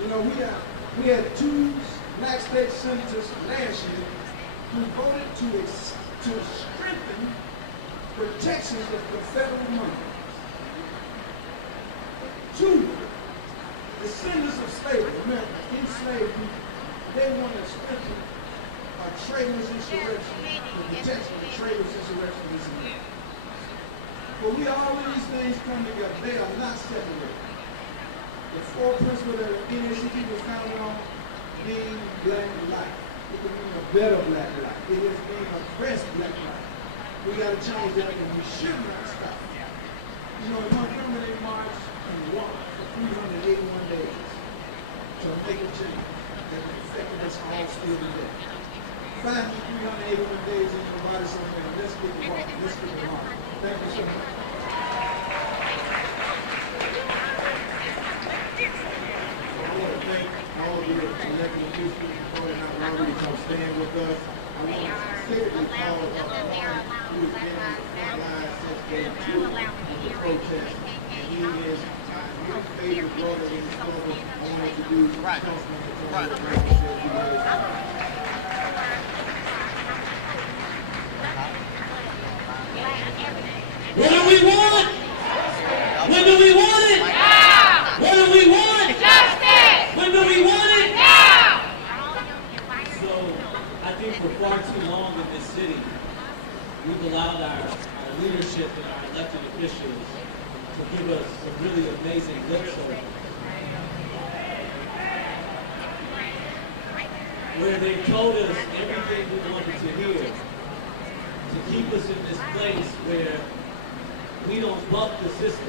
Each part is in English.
You know, we had two black state senators last year who voted to strengthen protections of the federal money. Two, descendants of slavery, remember, enslaved people, they want to strengthen a traitors insurrection, the protection of the traitors insurrection this year. But all of these things come together. They are not separated. The four principles that the NACP was founded on, being black life. It can mean a better black life. It is being a best black life. We got to change that, and we should not stop. You know, in Montgomery, they marched and walked for 381 days to make a change that affected us all still today. Find me 381 days in your body somewhere, and let's get the walk. Let's get the walk. Thank you so much. All of your elected officials voting out loud to come stand with us. I want to sincerely call who has been allied since day two of the protest. And he is my favorite brother in the struggle. I wanted to do something to tell you what he said he is. What do we want? When do we want it? Now! What do we want? Justice! When do we want it? Now! So, I think for far too long in this city, we've allowed our leadership and our elected officials to give us a really amazing lip service, where they've told us everything we wanted to hear, to keep us in this place where we don't buck the system.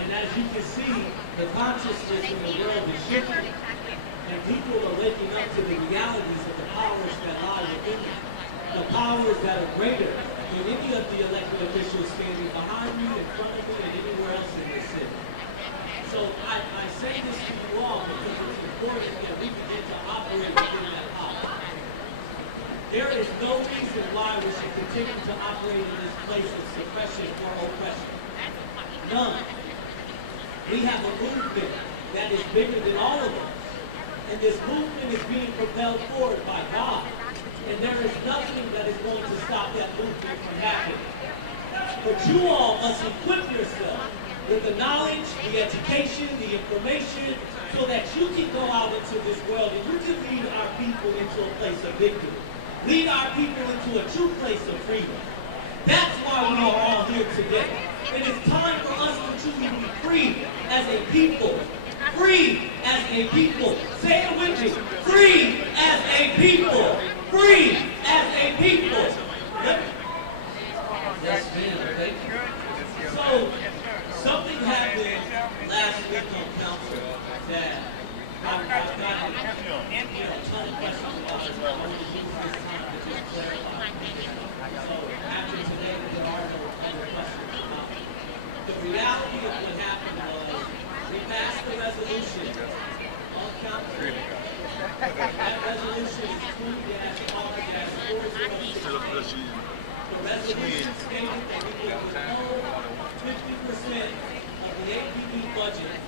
And as you can see, the consciousness in the world is shifting, and people are waking up to the realities of the powers that lie within them, the powers that are greater than any of the elected officials standing behind me, in front of me, and anywhere else in this city. So I say this to you all because it's important that we begin to operate within that power. There is no reason why we should continue to operate in this place of suppression or oppression. None. We have a movement that is bigger than all of us. And this movement is being propelled forward by God. And there is nothing that is going to stop that movement from happening. But you all must equip yourself with the knowledge, the education, the information, so that you can go out into this world and you can lead our people into a place of victory. Lead our people into a true place of freedom. That's why we are all here today. It is time for us to truly be free as a people. Free as a people. Say it with me. Free as a people. Free as a people. Yes, ma'am. Thank you. So, something happened last week on council that I've gotten a ton of questions about. I want to use this time to just clarify. So, after today, there are no other questions about it. The reality of what happened was we passed the resolution on council. That resolution is 2-R-406. The resolution stated that we would withhold 50% of the APB budget,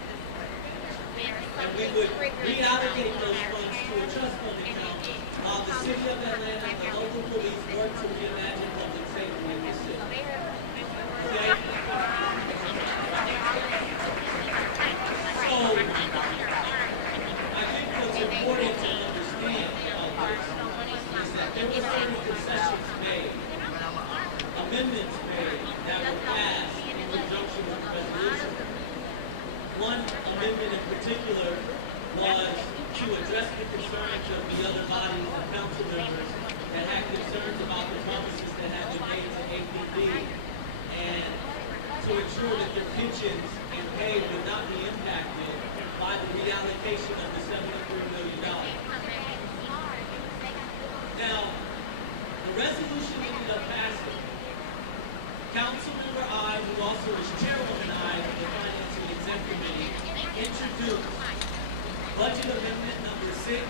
and we would reallocate those funds to a trust fund account while the city of Atlanta and the local police work to reimagine public safety in the city. Okay? So, I think what's important to understand about this is that there were certain concessions made, amendments made that were passed in conjunction with the resolution. One amendment in particular was to address the concerns of the other bodies and council members that had concerns about the promises that had been made to APB and to ensure that their pensions and pay would not be impacted by the reallocation of the $73 million. Now, the resolution ended up passing. Councilmember I, who also is chairwoman I of the Finance and Exec Committee, introduced budget amendment number 6,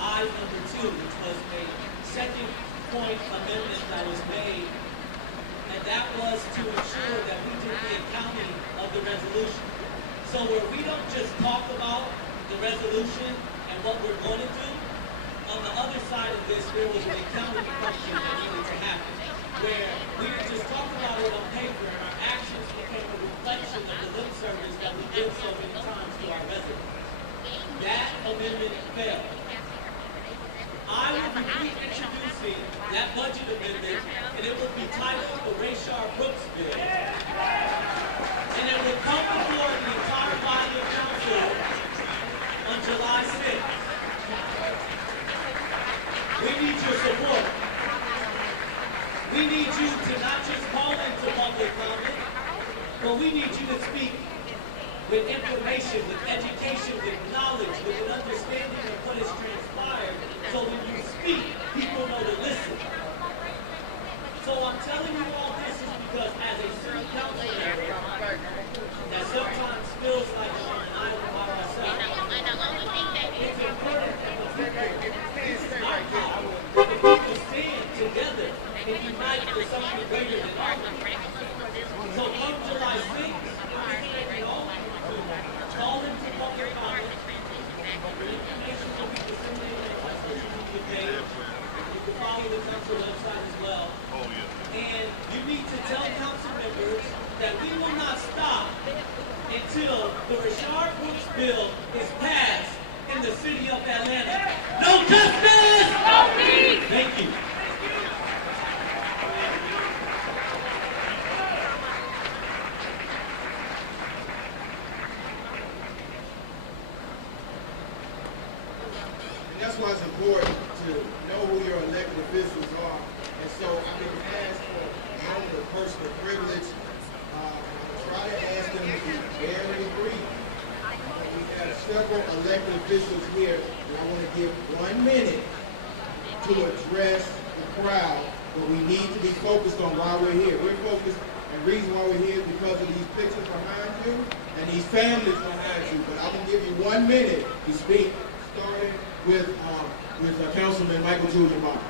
I number 2, which was a second point amendment that was made, and that was to ensure that we did the accounting of the resolution. So where we don't just talk about the resolution and what we're going to do. On the other side of this, there was an accounting function that needed to happen, where we didn't just talk about it on paper and our actions became a reflection of the lip service that we did so many times to our residents. That amendment failed. I will be reintroducing that budget amendment, and it will be titled the Rayshard Brooks Bill. And it will come before the entire body of council on July 6th. We need your support. We need you to not just call into public comment, but we need you to speak with information, with education, with knowledge, with an understanding of what has transpired, so when you speak, people know to listen. So I'm telling you all this is because as a city council member that sometimes feels like I'm on an island by myself, it's important that the people, this is not power, the people stand together and unite for something greater than us. So come July 6th, call into public comment. The information will be disseminated on our social media page. You can follow the council website as well. And you need to tell council members that we will not stop until the Rayshard Brooks bill is passed in the city of Atlanta. No justice! No peace! Thank you. That's why it's important to know who your elected officials are. And so I've been asked for a moment of personal privilege. Try to ask them to be very brief. We have several elected officials here, and I want to give 1 minute to address the crowd, but we need to be focused on why we're here. We're focused, and the reason why we're here is because of these pictures behind you and these families behind you. But I'm going to give you 1 minute to speak, starting with Councilman Michael Julian Martin.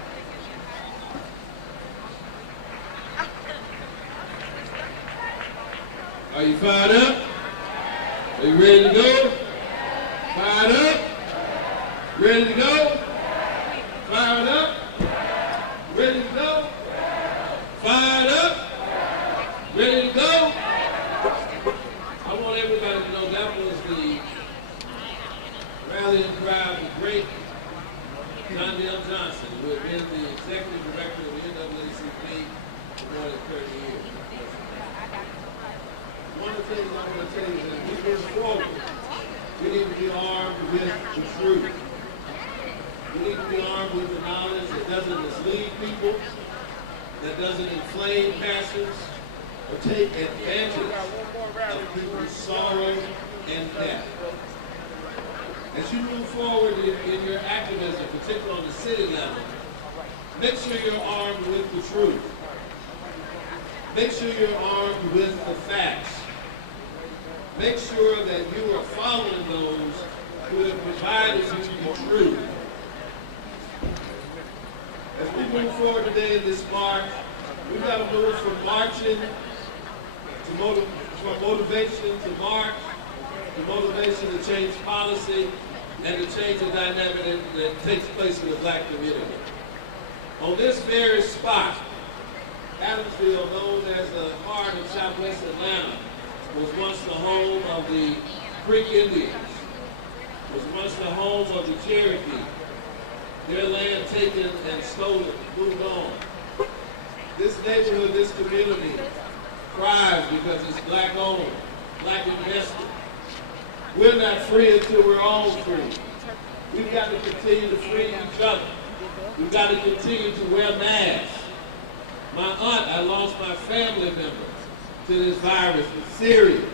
Are you fired up? Are you ready to go? Fired up? Ready to go? Fired up? Ready to go? Fired up? Ready to go? I want everybody to know that was the rallying cry of the great John Dale Johnson, who had been the executive director of the NAACP for more than 30 years. One of the things I want to tell you is that we move forward, we need to be armed with the truth. We need to be armed with the knowledge that doesn't mislead people, that doesn't inflame passions, or take advantage of people's sorrow and death. As you move forward in your activism, particularly on the city level, make sure you're armed with the truth. Make sure you're armed with the facts. Make sure that you are following those who have provided you the truth. As we move forward today in this march, we've got to move from marching from motivation to march, to motivation to change policy, and to change the dynamic that takes place in the black community. On this very spot, Adamsville, known as the heart of Southwest Atlanta, was once the home of the Creek Indians, was once the home of the Cherokee. Their land taken and stolen, moved on. This neighborhood, this community, thrives because it's black owned, black invested. We're not free until we're all free. We've got to continue to free each other. We've got to continue to wear masks. My aunt, I lost my family member to this virus. It's serious.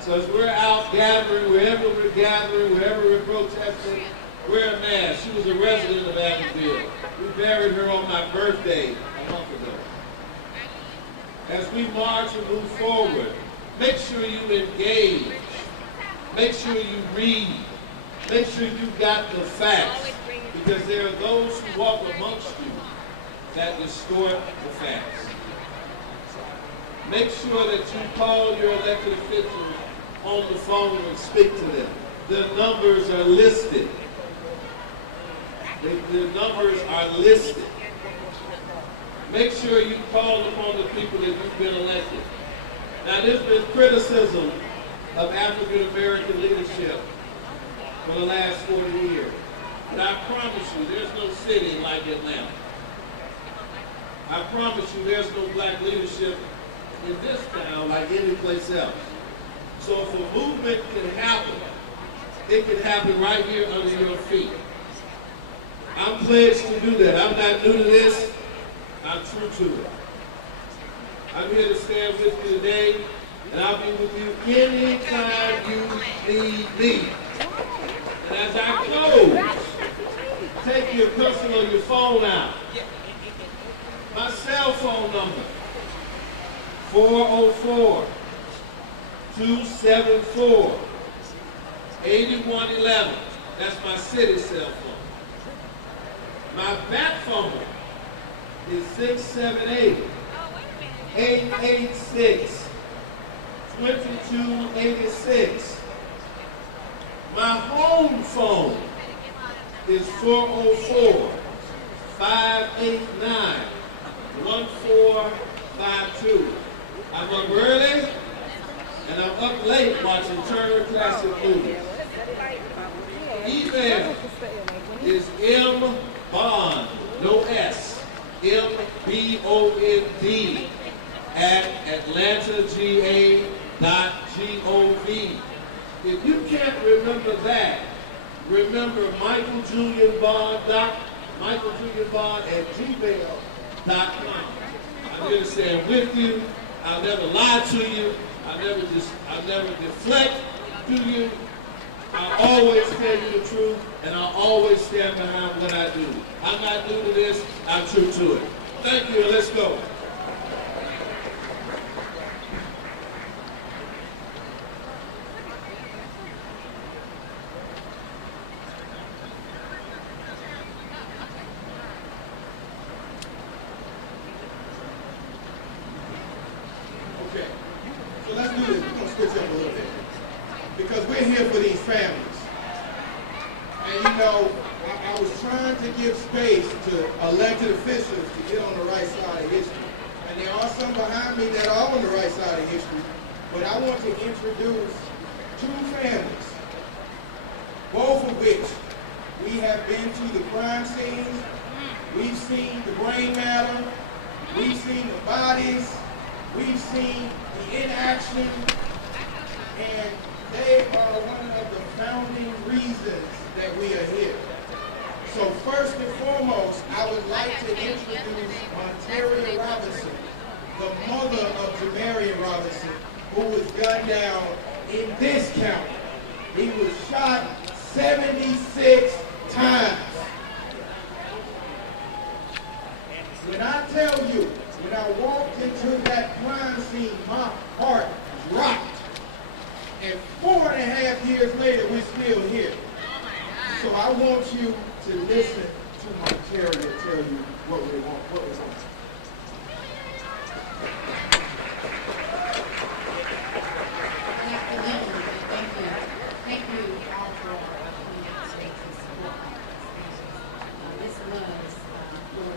So as we're out gathering, wherever we're gathering, wherever we're protesting, wear a mask. She was a resident of Adamsville. We buried her on my birthday a month ago. As we march and move forward, make sure you engage. Make sure you read. Make sure you've got the facts. Because there are those who walk amongst you that distort the facts. Make sure that you call your elected officials on the phone and speak to them. the numbers are listed. The numbers are listed. Make sure you call upon the people that you've been elected. Now, there's been criticism of African American leadership for the last 40 years. But I promise you, there's no city like Atlanta. I promise you, there's no black leadership in this town like any place else. So if a movement can happen, it can happen right here under your feet. I'm pledged to do that. I'm not new to this. I'm true to it. I'm here to stand with you today, and I'll be with you anytime you need me. And as I close, take your pencil or your phone out. My cell phone number, 404-274-8111. That's my city cell phone. My back phone is 678-886-2286. My home phone is 404-589-1452. I'm up early and I'm up late watching Turner Classic Movies. Email is mbond, no S, mbond @atlantanga.gov. If you can't remember that, remember Michael Julian Bond @gmail.com. I'm here to stand with you. I'll never lie to you. I'll never deflect to you. I'll always tell you the truth, and I'll always stand behind what I do. I'm not new to this. I'm true to it. Thank you, and let's go. Okay, so let's do this. We're going to switch up a little bit. Because we're here for these families. And you know, I was trying to give space to elected officials to get on the right side of history. And there are some behind me that are on the right side of history. But I want to introduce two families, both of which we have been to the crime scenes. We've seen the brain matter. We've seen the bodies. We've seen the inaction. And they are one of the founding reasons that we are here. So first and foremost, I would like to introduce Monteria Robinson, the mother of Jamarian Robinson, who was gunned down in this county. He was shot 76 times. When I tell you, when I walked into that crime scene, my heart dropped. And 4.5 years later, we're still here. So I want you to listen to Monteria tell you what we want, what was on. Good afternoon. Thank you all for coming out today to support this was for the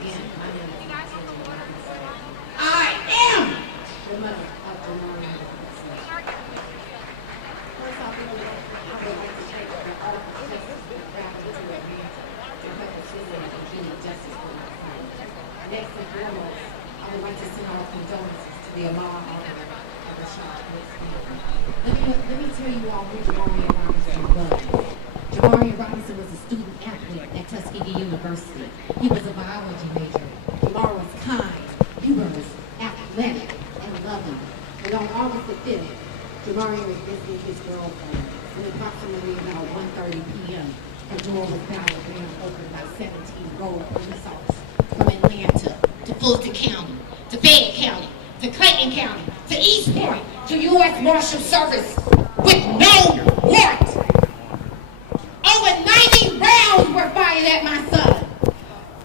again, my name is I am the mother of the Jamarian Robinson. First off, I would like to take the opportunity to rally to Atlanta to help the children and getting justice for my son. Next and foremost, I would like to send our condolences to the Amara Aubrey of the shot. Let me tell you all who Jamarian Robinson was. Jamarian Robinson was a student athlete at Tuskegee University. He was a biology major. Jamar was kind, humorous, athletic, and loving. And on August the 5th, Jamarian was visiting his girlfriend. And approximately about 1:30 p.m., her door was battered and opened by 17-year-old police officers from Atlanta to Fulton County, to Fayette County, to Clayton County, to East Point, to U.S. Marshal Service with no warrant. Over 90 rounds were fired at my son.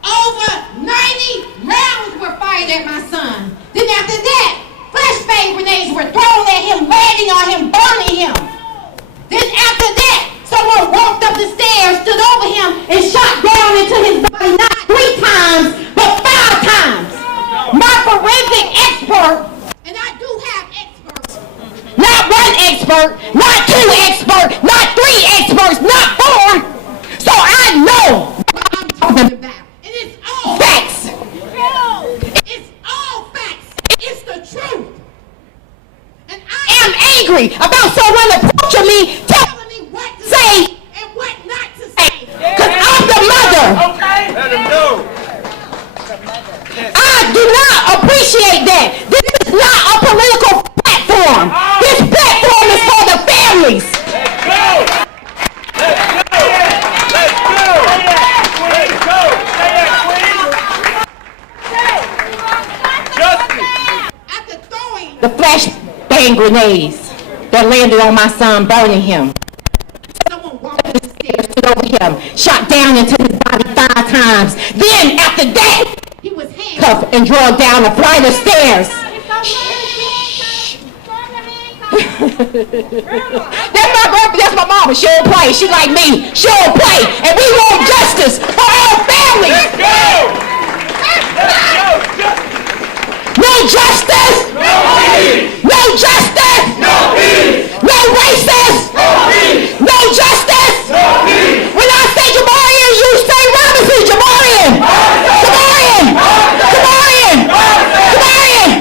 Over 90 rounds were fired at my son. Then after that, flashbang grenades were thrown at him expert, not 2 experts, not 3 experts, not 4. So I know what I'm talking about. And it's all facts. It's all facts. It's the truth. And I am angry about someone approaching me, telling me what to say and what not to say. Because I'm the mother. Okay. Let him know. I do not appreciate that. This is not a political platform. This platform is for the families. Let's go. Let's go. Let's go. Let's go. Say that, Queen. Justice. After throwing the flashbang grenades that landed on my son, burning him, someone walked up the stairs, stood over him, shot down into his body 5 times. Then after that, he was handcuffed and dragged down a flight of stairs. That's my mama. She don't play. She like me. She don't play. And we want justice for our families. Let's go. Let's go. No justice. No peace. No justice. No peace. No racist. No peace. No justice. No peace. When I say Jamarian, you say Robinson. Jamarian. Jamarian. Jamarian. Jamarian.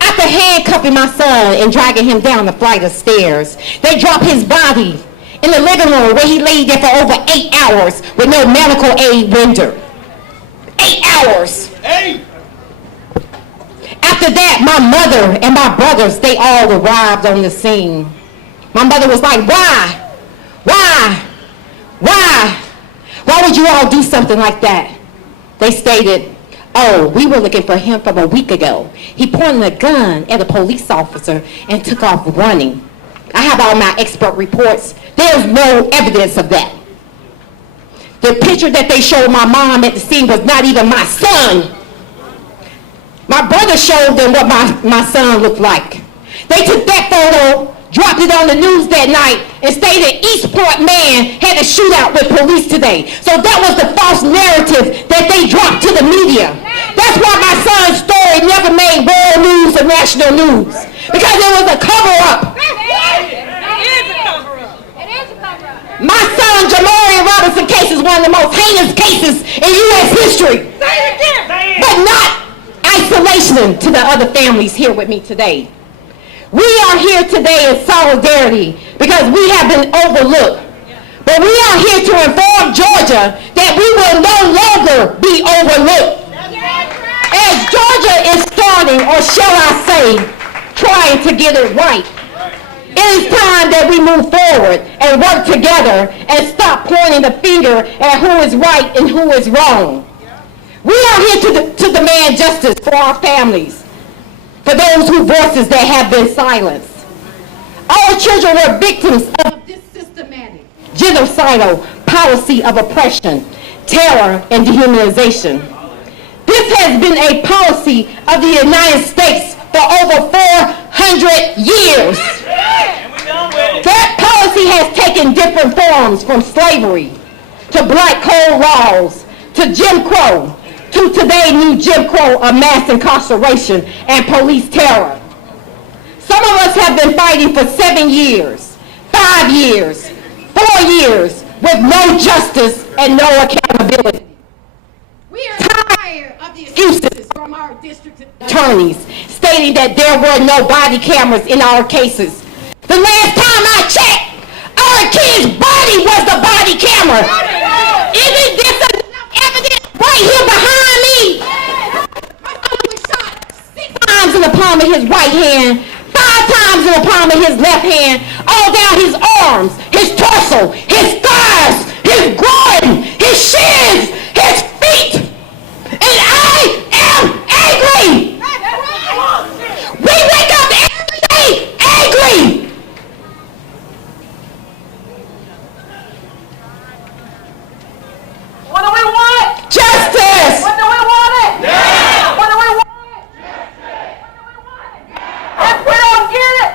After handcuffing my son and dragging him down the flight of stairs, they dropped his body in the living room where he laid there for over 8 hours with no medical aid rendered. 8 hours. Hey. After that, my mother and my brothers, they all arrived on the scene. My mother was like, why? Why? Why? Why would you all do something like that? They stated, oh, we were looking for him from a week ago. He pointed a gun at a police officer and took off running. I have all my expert reports. There's no evidence of that. The picture that they showed my mom at the scene was not even my son. My brother showed them what my son looked like. They took that photo, dropped it on the news that night, and stated East Point man had a shootout with police today. So that was the false narrative that they dropped to the media. That's why my son's story never made world news or national news. Because it was a cover-up. My son Jamarian Robinson case is one of the most heinous cases in U.S. history. But not isolation to the other families here with me today. We are here today in solidarity because we have been overlooked. But we are here to inform Georgia that we will no longer be overlooked. As Georgia is starting, or shall I say, trying to get it right, it is time that we move forward and work together and stop pointing the finger at who is right and who is wrong. We are here to demand justice for our families, for those whose voices that have been silenced. Our children were victims of this systematic, genocidal policy of oppression, terror, and dehumanization. This has been a policy of the United States for over 400 years. That policy has taken different forms, from slavery to black code laws to Jim Crow to today's new Jim Crow of mass incarceration and police terror. Some of us have been fighting for 7 years, 5 years, 4 years with no justice and no accountability. We are tired of the excuses from our district attorneys stating that there were no body cameras in our cases. The last time I checked, our kid's body was the body camera. Isn't this enough evidence right here behind me? My son was shot 6 times in the palm of his right hand, 5 times in the palm of his left hand, all down his arms, his torso, his thighs, his groin, his shins, his feet. And I am angry. We wake up every day angry. What do we want? Justice. When do we want it? Now. When do we want it? Justice. When do we want it? If we don't get it,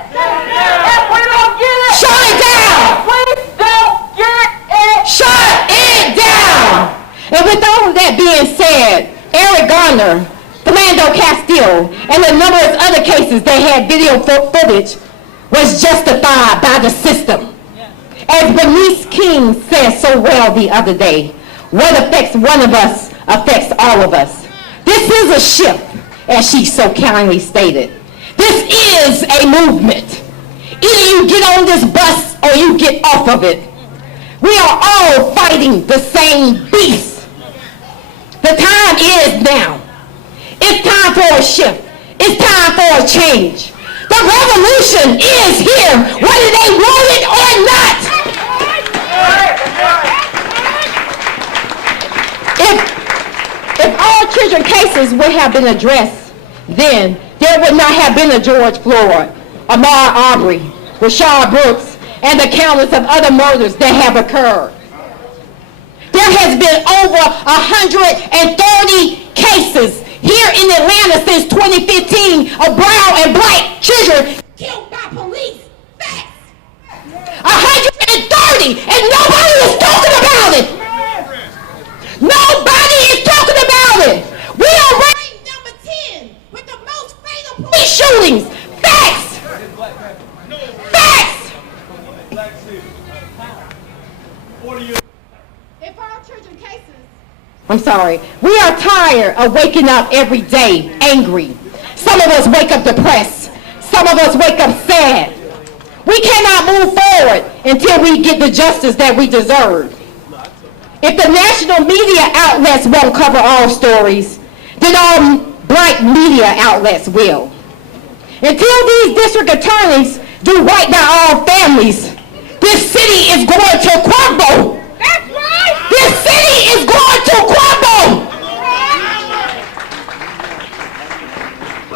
if we don't get it, Shut it down. if we don't get it, Shut it down. And with all of that being said, Eric Garner, Philando Castile, and the numerous other cases that had video footage was justified by the system. As Bernice King said so well the other day, what affects one of us affects all of us. This is a shift, as she so kindly stated. This is a movement. Either you get on this bus or you get off of it. We are all fighting the same beast. The time is now. It's time for a shift. It's time for a change. The revolution is here, whether they want it or not. If all children cases would have been addressed, then there would not have been a George Floyd, Ahmaud Arbery, Rayshard Brooks, and the countless of other murders that have occurred. There has been over 130 cases here in Atlanta since 2015 of brown and black children killed by police. Facts. 130, and nobody is talking about it. Nobody is talking about it. We are ranked number 10 with the most fatal police shootings. Facts. Facts. If our children cases, I'm sorry, we are tired of waking up every day angry. Some of us wake up depressed. Some of us wake up sad. We cannot move forward until we get the justice that we deserve. If the national media outlets won't cover all stories, then all black media outlets will. Until these district attorneys do right by all families, this city is going to crumble. That's right. This city is going to crumble.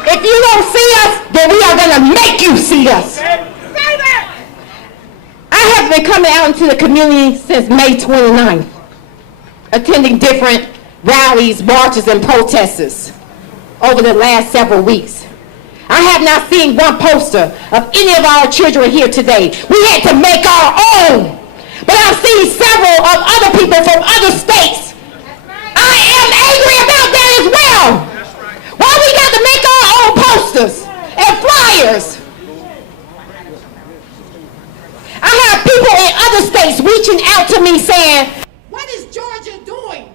If you don't see us, then we are going to make you see us. I have been coming out into the community since May 29th, attending different rallies, marches, and protests over the last several weeks. I have not seen one poster of any of our children here today. We had to make our own. But I've seen several of other people from other states. I am angry about that as well. Why we got to make our own posters and flyers? I have people in other states reaching out to me saying, what is Georgia doing?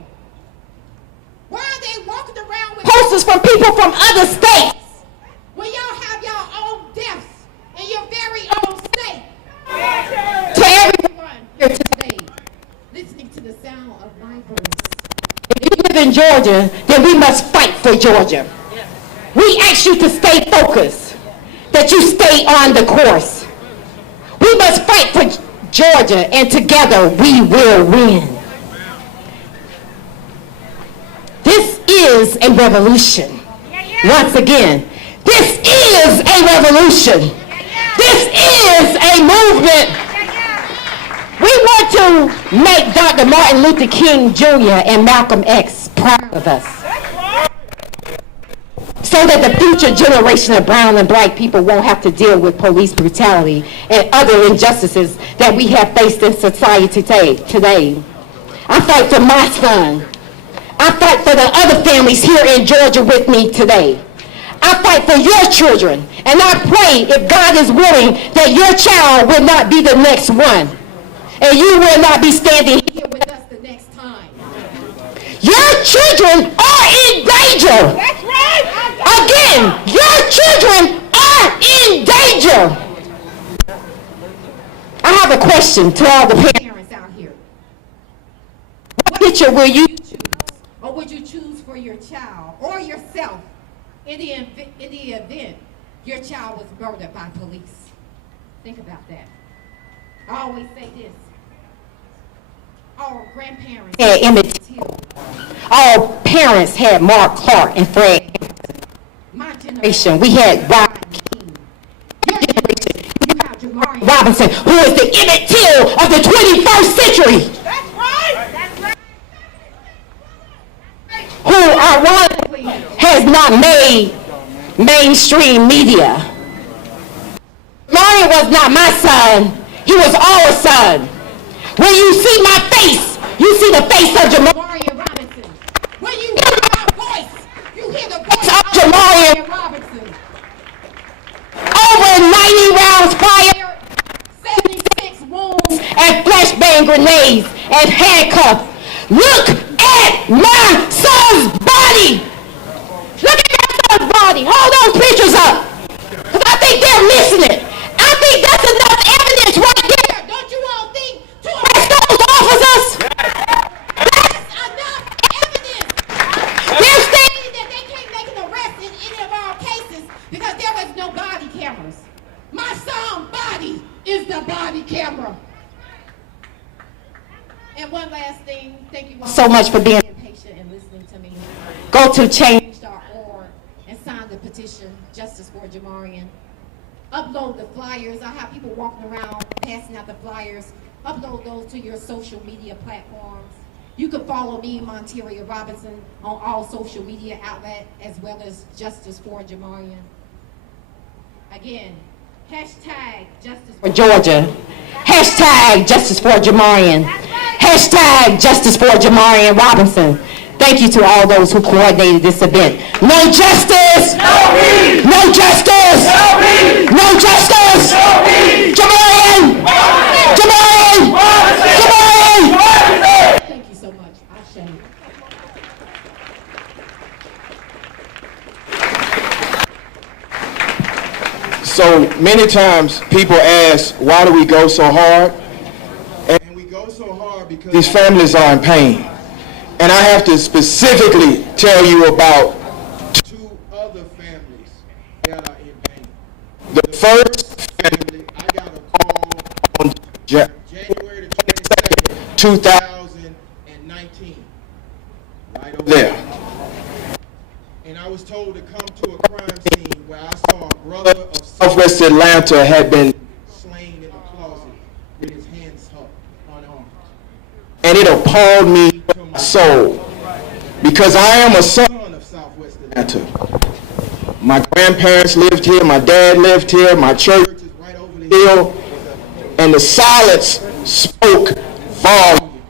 Why are they walking around with posters from people from other states? When y'all have your own deaths in your very own state. To everyone here today, listening to the sound of my voice. If you live in Georgia, then we must fight for Georgia. We ask you to stay focused, that you stay on the course. We must fight for Georgia, and together we will win. This is a revolution. Once again, this is a revolution. This is a movement. We want to make Dr. Martin Luther King Jr. and Malcolm X proud of us, so that the future generation of brown and black people won't have to deal with police brutality and other injustices that we have faced in society today. I fight for my son. I fight for the other families here in Georgia with me today. I fight for your children, and I pray, if God is willing, that your child will not be the next one, and you will not be standing here with us the next time. Your children are in danger. That's right. Again, your children are in danger. I have a question to all the parents out here. What picture will you choose, or would you choose for your child or yourself in the event your child was murdered by police? Think about that. I always say this. Our grandparents had Emmett Till. Our parents had Mark Clark and Fred Hampton. My generation, we had Rodney King. Your generation, you have Jamari Robinson, who is the Emmett Till of the 21st century. That's right. That's right. Who ironically has not made mainstream media. Mario was not my son. He was our son. When you see my face, you see the face of Jamarian Robinson. When you hear my voice, you hear the voice of Jamarian Robinson. Over 90 rounds fired and flashbang grenades and handcuffs. Look at my son's body. Look at my son's body. Hold those pictures up. Because I think they're missing it. I think that's enough evidence right there. Don't you all think to arrest those officers? That's enough evidence. They're saying that they can't make an arrest in any of our cases because there was no body cameras. My son's body is the body camera. And one last thing, thank you all so much for being patient and listening to me. Go to change.org and sign the petition, Justice for Jamarian. Upload the flyers. I have people walking around passing out the flyers. Upload those to your social media platforms. You can follow me, Monteria Robinson, on all social media outlets as well as Justice for Jamarian. Again, hashtag Justice for Georgia. Hashtag Justice for Jamarian. Hashtag Justice for Jamarian Robinson. Thank you to all those who coordinated this event. No justice! No peace! No justice! No peace! No justice! No peace! Jamarian! Jamarian! Jamarian! Thank you so much. Ashe. So many times people ask, why do we go so hard? And we go so hard because these families are in pain. And I have to specifically tell you about two other families that are in pain. The first family, I got a call on January the 22nd, 2019, right over there. And I was told to come to a crime scene where I saw a brother of Southwest Atlanta had been slain in a closet with his hands up, unarmed. And it appalled me to my soul because I am a son of Southwest Atlanta. My grandparents lived here, my dad lived here, my church is right over the hill, and the silence spoke volumes.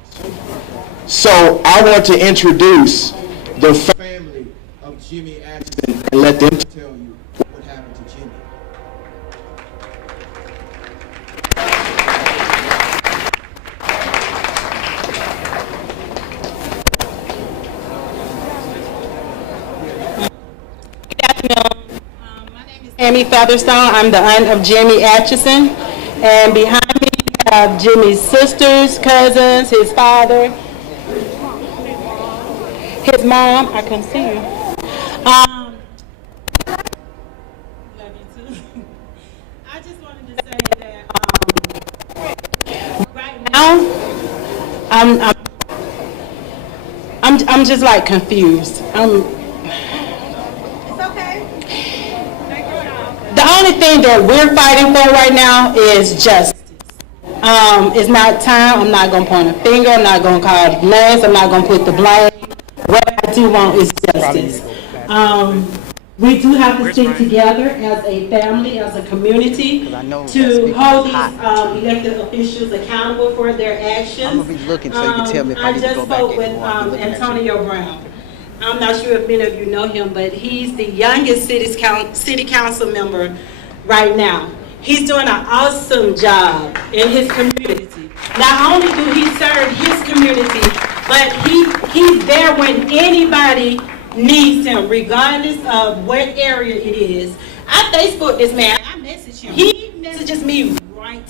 So I want to introduce the family of Jimmy Atchison and let them tell you what happened to Jimmy. My name is Amy Featherstone. I'm the aunt of Jimmy Atchison. And behind me we have Jimmy's sisters, cousins, his father, his mom. I couldn't see you. Love you too. I just wanted to say that right now I'm just like confused. The only thing that we're fighting for right now is justice. It's not time. I'm not going to point a finger. I'm not going to call names. I'm not going to put the blame. What I do want is justice. We do have to stick together as a family, as a community, to hold these elected officials accountable for their actions. I'm going to be looking so you can tell me if I need to go back I just spoke with Antonio Brown. I'm not sure if many of you know him, but he's the youngest city council member right now. He's doing an awesome job in his community. Not only do he serve his community, but he's there when anybody needs him, regardless of what area it is. I Facebook this man. I message him. He messages me right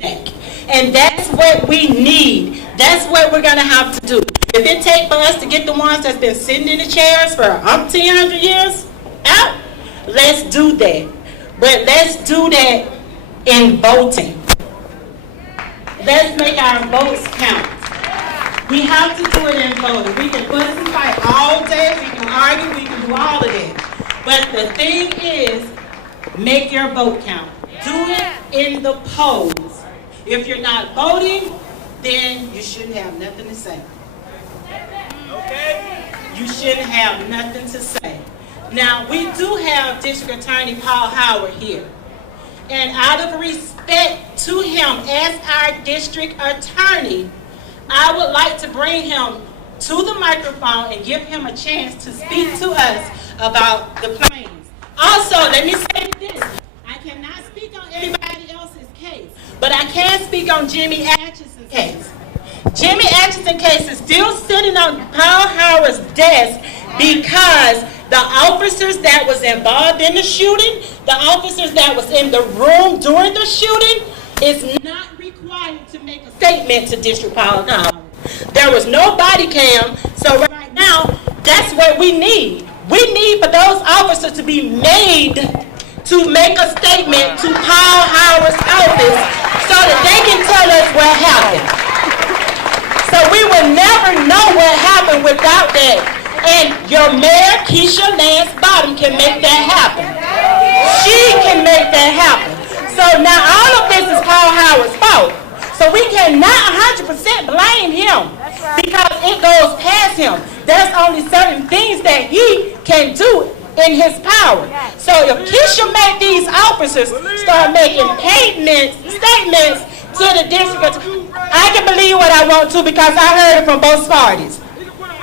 back. And that's what we need. That's what we're going to have to do. If it takes for us to get the ones that's been sitting in the chairs for 100 years out, let's do that. But let's do that in voting. Let's make our votes count. We have to do it in voting. We can fuss and fight all day. We can argue. We can do all of that. But the thing is, make your vote count. Do it in the polls. If you're not voting, then you shouldn't have nothing to say. Okay? You shouldn't have nothing to say. Now, we do have District Attorney Paul Howard here. And out of respect to him as our district attorney, I would like to bring him to the microphone and give him a chance to speak to us about the planes. Also, let me say this. I cannot speak on everybody else's case, but I can speak on Jimmy Atchison Jimmy Atchison case is still sitting on Paul Howard's desk because the officers that was involved in the shooting, the officers that was in the room during the shooting, is not required to make a statement to District Paul Howard. There was no body cam, so right now, that's what we need. We need for those officers to be made to make a statement to Paul Howard's office so that they can tell us what happened. So we will never know what happened without that. And your mayor, Keisha Lance Bottom, can make that happen. She can make that happen. So now all of this is Paul Howard's fault. So we cannot 100% blame him because it goes past him. There's only certain things that he can do in his power. So if Keisha make these officers start making statements to the district, I can believe what I want to because I heard it from both parties.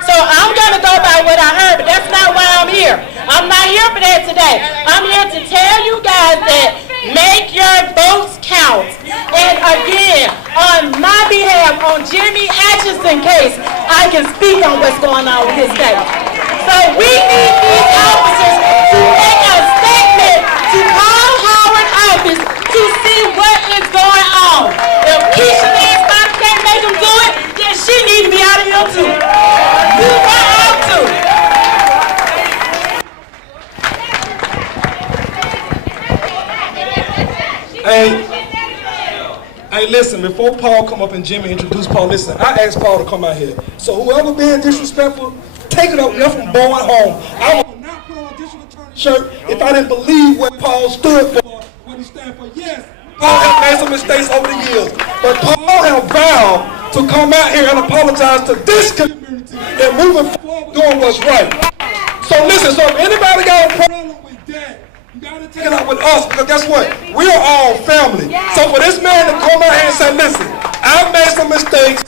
So I'm going to go by what I heard, but that's not why I'm here. I'm not here for that today. I'm here to tell you guys that make your votes count. And again, on my behalf, on Jimmy Atchison case, I can speak on what's going on with his case. So we need these officers to make a statement to Paul Howard office to see what is going on. If Keisha Lance Bottom can't make them do it, then she needs to be out of here too. Move her out too. Hey, listen, before Paul come up and Jimmy introduce Paul, listen, I asked Paul to come out here. So whoever being disrespectful, take it up there from going home. I would not put on a district attorney shirt if I didn't believe what Paul stood for, what he stands for. Yes, Paul has made some mistakes over the years, but Paul has vowed to come out here and apologize to this community and moving forward doing what's right. So listen, so if anybody got a problem with that, you got to take it up with us because guess what? We are all family. So for this man to come out here and say, listen, I've made some mistakes.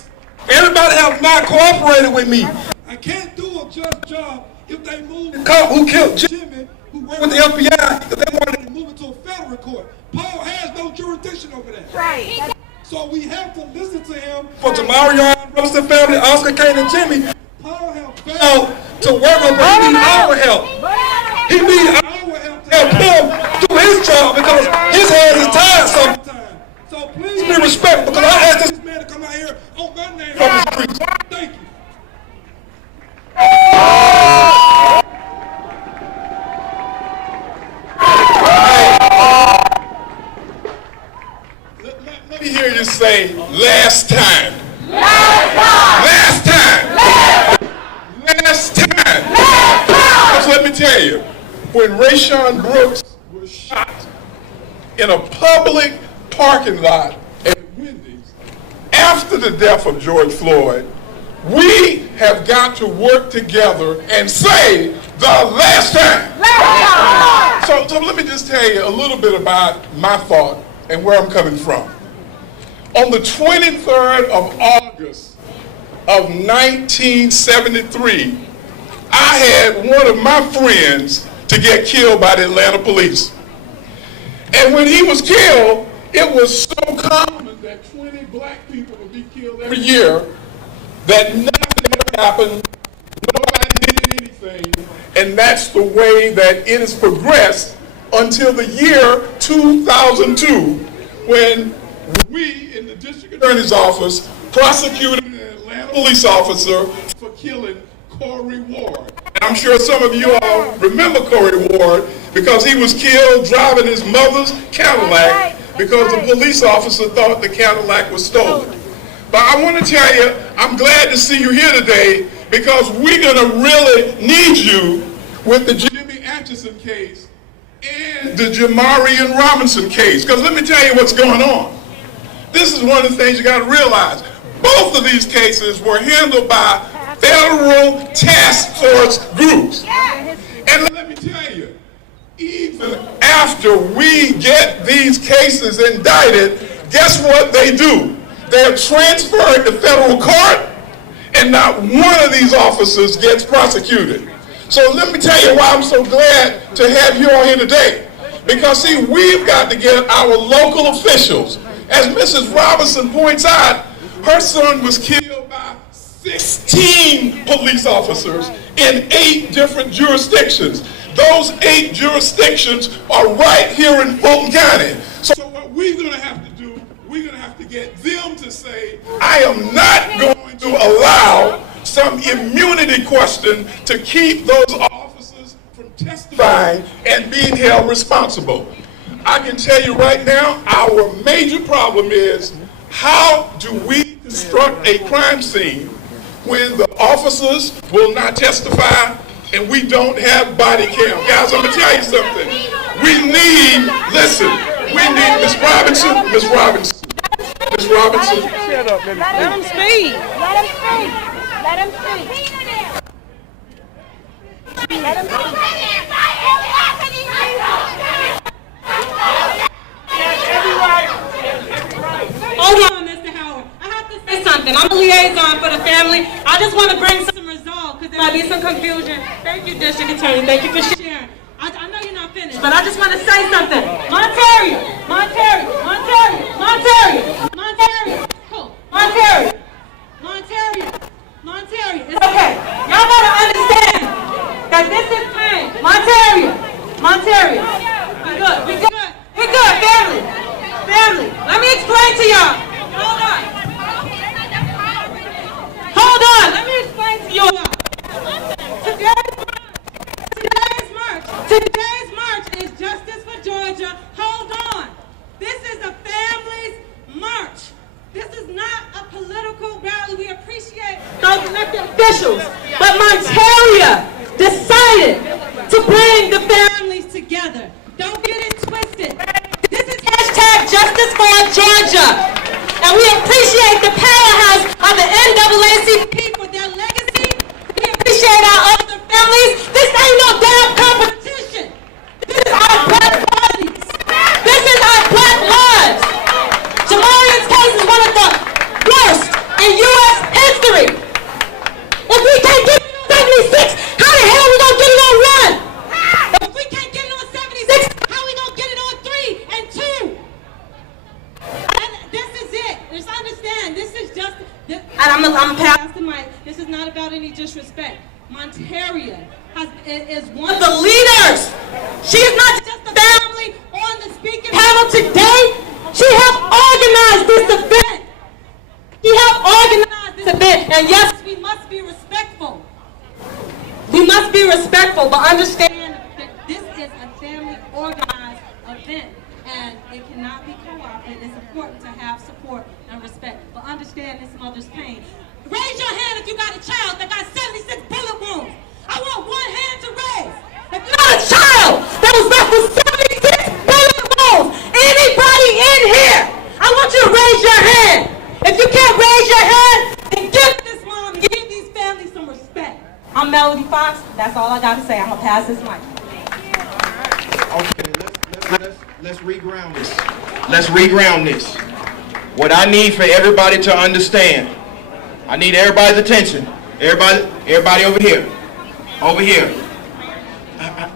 Everybody has not cooperated with me. I can't do a just job if they move the cop who killed Jimmy, who worked with the FBI, if they wanted to move it to a federal court. Paul has no jurisdiction over that. Right. So we have to listen to him. For Jamarion, Robinson family, Oscar, Kane, and Jimmy, Paul has failed to work with us. He needs our help. He needs our help to help him do his job because his hands is tied sometimes. So please be respectful because I asked this man to come out here on my name from the streets. Thank you. Let me hear you say, last time. Last time. Last time. Because let me tell you, when Rayshon Brooks was shot in a public parking lot at Wendy's after the death of George Floyd, we have got to work together and say the last time. So let me just tell you a little bit about my thought and where I'm coming from. On the 23rd of August of 1973, I had one of my friends to get killed by the Atlanta police. And when he was killed, it was so common that 20 black people would be killed every year that nothing ever happened, nobody did anything, and that's the way that it has progressed until the year 2002, when we in the district attorney's office prosecuted an Atlanta police officer for killing Corey Ward. And I'm sure some of you all remember Corey Ward because he was killed driving his mother's Cadillac because the police officer thought the Cadillac was stolen. But I want to tell you, I'm glad to see you here today because we're going to really need you with the Jimmy Atchison case and the Jamarion Robinson case. Because let me tell you what's going on. This is one of the things you got to realize. Both of these cases were handled by federal task force groups. And let me tell you, even after we get these cases indicted, guess what they do? They're transferred to federal court, and not one of these officers gets prosecuted. So let me tell you why I'm so glad to have you all here today. Because see, we've got to get our local officials. As Mrs. Robinson points out, Her son was killed by 16 police officers in 8 different jurisdictions. Those 8 jurisdictions are right here in Fulton County. So what we're going to have to do, we're going to have to get them to say, I am not going to allow some immunity question to keep those officers from testifying and being held responsible. I can tell you right now, our major problem is, how do we construct a crime scene when the officers will not testify and we don't have body cam? Guys, I'm going to tell you something. We need, listen, we need Miss Robinson. Shut up, let him speak. Let him speak. Let him speak. Let him speak. Hold on, Mr. Howard. I have to say something. I'm a liaison for the family. I just want to bring some resolve because there might be some confusion. Thank you, District Attorney. Thank you for sharing. I know you're not finished, but I just want to say something. Monteria. It's okay. Y'all gotta understand that this is pain. Monteria. We good, family. Let me explain to y'all. Hold on. Let me explain to you. Today's march is Justice for Georgia. Hold on. This is a family's march. This is not a political rally. We appreciate those elected officials. But Monteria decided to bring the families together. Don't get it twisted. This is #Justice for Georgia. And we appreciate the powerhouse of the NAACP for their legacy. We appreciate our other families. This ain't no damn competition. This is our black bodies. This is our black lives. Jamarian's case is one of the worst in U.S. history. If we can't get it on 76, how the hell we gonna get it on 1? If we can't get it on 76, how we gonna get it on 3 and 2? And this is it. Just understand, this is just, and I'm past the mic. This is not about any disrespect. Monteria is one of the leaders. She is not just a family on the speaking panel today. She helped organize this event. And yes, we must be respectful. But understand that this is a family organized event. And it cannot be co-opted. It's important to have support and respect. But understand this mother's pain. Raise your hand if you got a child that got 76 bullet wounds. I want one hand to raise. If you got a child that was left with 76 bullet wounds, anybody in here, I want you to raise your hand. If you can't raise your hand, then give this mom and give these families some respect. I'm Melody Fox. That's all I got to say. I'm going to pass this mic. Okay, let's reground this. Let's reground this. What I need for everybody to understand, I need everybody's attention. Everybody over here. I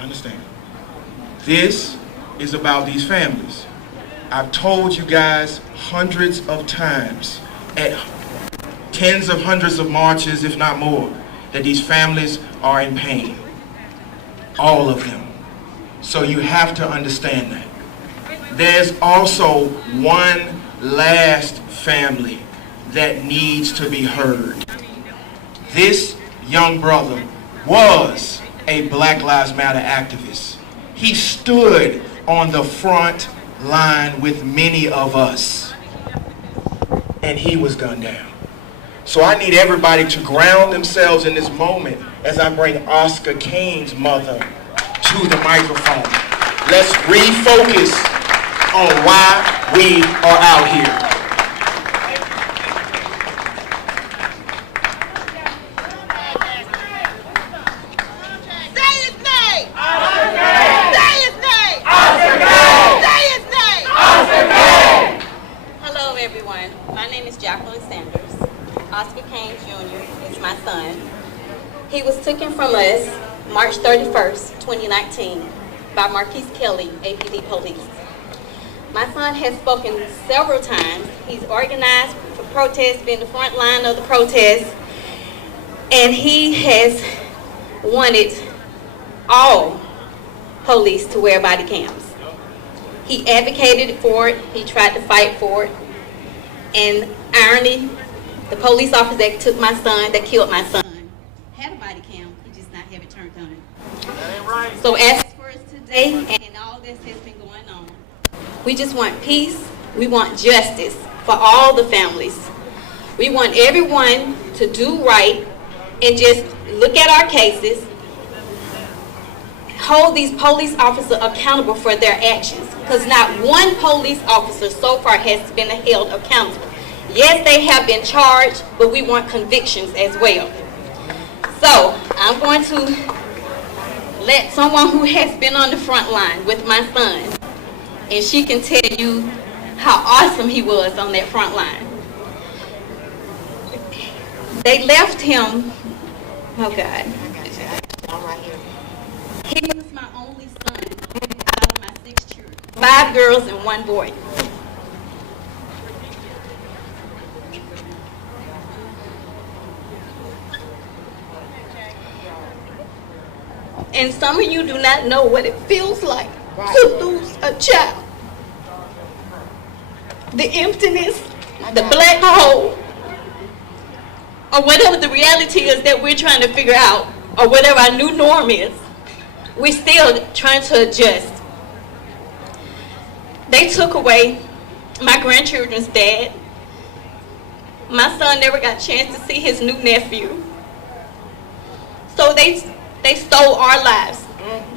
understand. This is about these families. I've told you guys hundreds of times at tens of hundreds of marches, if not more, that these families are in pain. All of them. So you have to understand that. There's also one last family that needs to be heard. This young brother was a Black Lives Matter activist. He stood on the front line with many of us, and he was gunned down. So I need everybody to ground themselves in this moment as I bring Oscar Kane's mother to the microphone. Let's refocus on why we are out here. Hello everyone, my name is Jacqueline Sanders. Oscar Kane Jr. is my son. He was taken from us March 31st, 2019 by Marquise Kelly, APD Police. My son has spoken several times. He's organized protest, been the front line of the protest, and he has wanted all police to wear body cams. He advocated for it, he tried to fight for it, and irony, the police officer that took my son, that killed my son, had a body cam, he just not have it turned on. That ain't right. So as for us today, and all this has been going on, we just want peace, we want justice for all the families. We want everyone to do right and just look at our cases, hold these police officers accountable for their actions, because not one police officer so far has been held accountable. Yes, they have been charged, but we want convictions as well. So I'm going to let someone who has been on the front line with my son, and she can tell you how awesome he was on that front line. They left him, oh God. He was my only son out of my 6 children. 5 girls and 1 boy. And some of you do not know what it feels like to lose a child. The emptiness, the black hole, or whatever the reality is that we're trying to figure out, or whatever our new norm is, we're still trying to adjust. They took away my grandchildren's dad. My son never got a chance to see his new nephew. So they stole our lives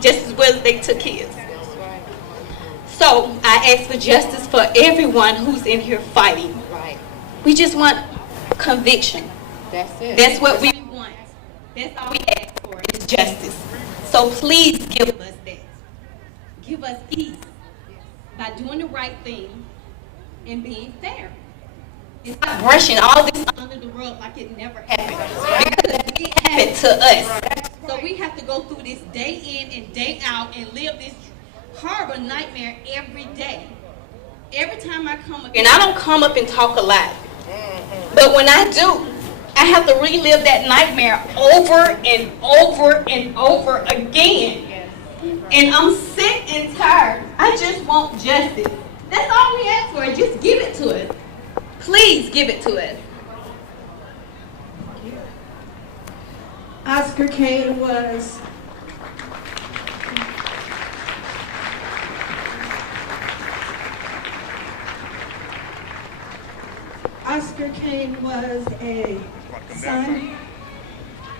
just as well as they took his. So I ask for justice for everyone who's in here fighting. We just want conviction. That's it. That's what we want. That's all we ask for is justice. So please give us that. Give us peace by doing the right thing and being fair. It's not brushing all this under the rug like it never happened. Because it happened to us. So we have to go through this day in and day out and live this horrible nightmare every day. Every time I come up, and I don't come up and talk a lot, but when I do, I have to relive that nightmare over and over and over again. And I'm sick and tired. I just want justice. That's all we ask for. Just give it to us. Please give it to us. Oscar Kane was a son,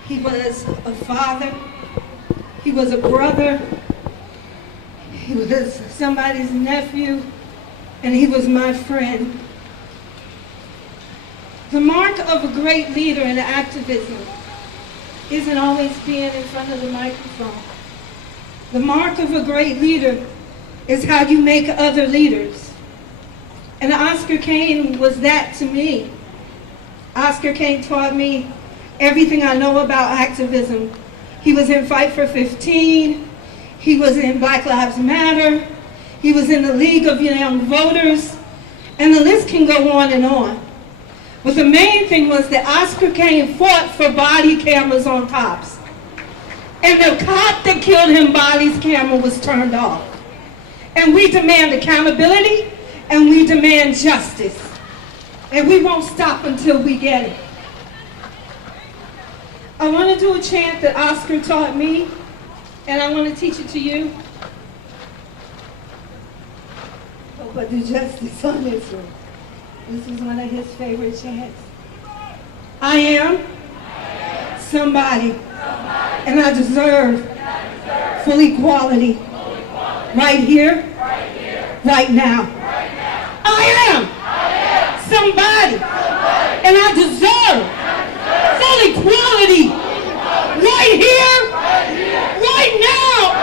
he was a father, he was a brother, he was somebody's nephew, and he was my friend. The mark of a great leader in activism isn't always being in front of the microphone. The mark of a great leader is how you make other leaders. And Oscar Kane was that to me. Oscar Kane taught me everything I know about activism. He was in Fight for 15. He was in Black Lives Matter. He was in the League of Young Voters. And the list can go on and on. But the main thing was that Oscar Kane fought for body cameras on cops. And the cop that killed him, body's camera was turned off. And we demand accountability, and we demand justice. And we won't stop until we get it. I want to do a chant that Oscar taught me, and I want to teach it to you. Hope I do justice on this one. This is one of his favorite chants. I am somebody, and I deserve full equality right here, right now. I am somebody, and I deserve full equality right here, right now.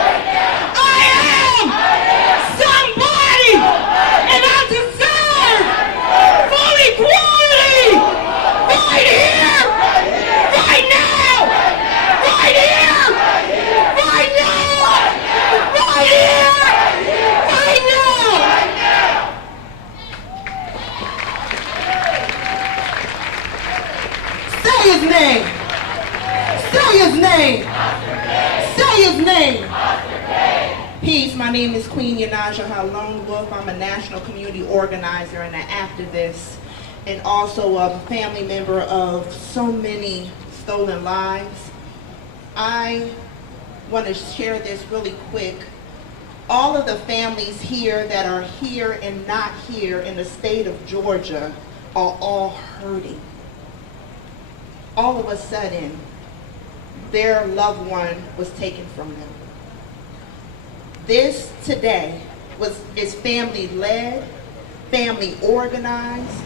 I am somebody, and I deserve full equality right here, right now, right here, right now, right here, right now. my name is Queen Yanaja Halong Wolf. I'm a national community organizer and an activist, and also a family member of so many stolen lives. I want to share this really quick. All of the families here that are here and not here in the state of Georgia are all hurting. All of a sudden, their loved one was taken from them. This today is family led, family organized,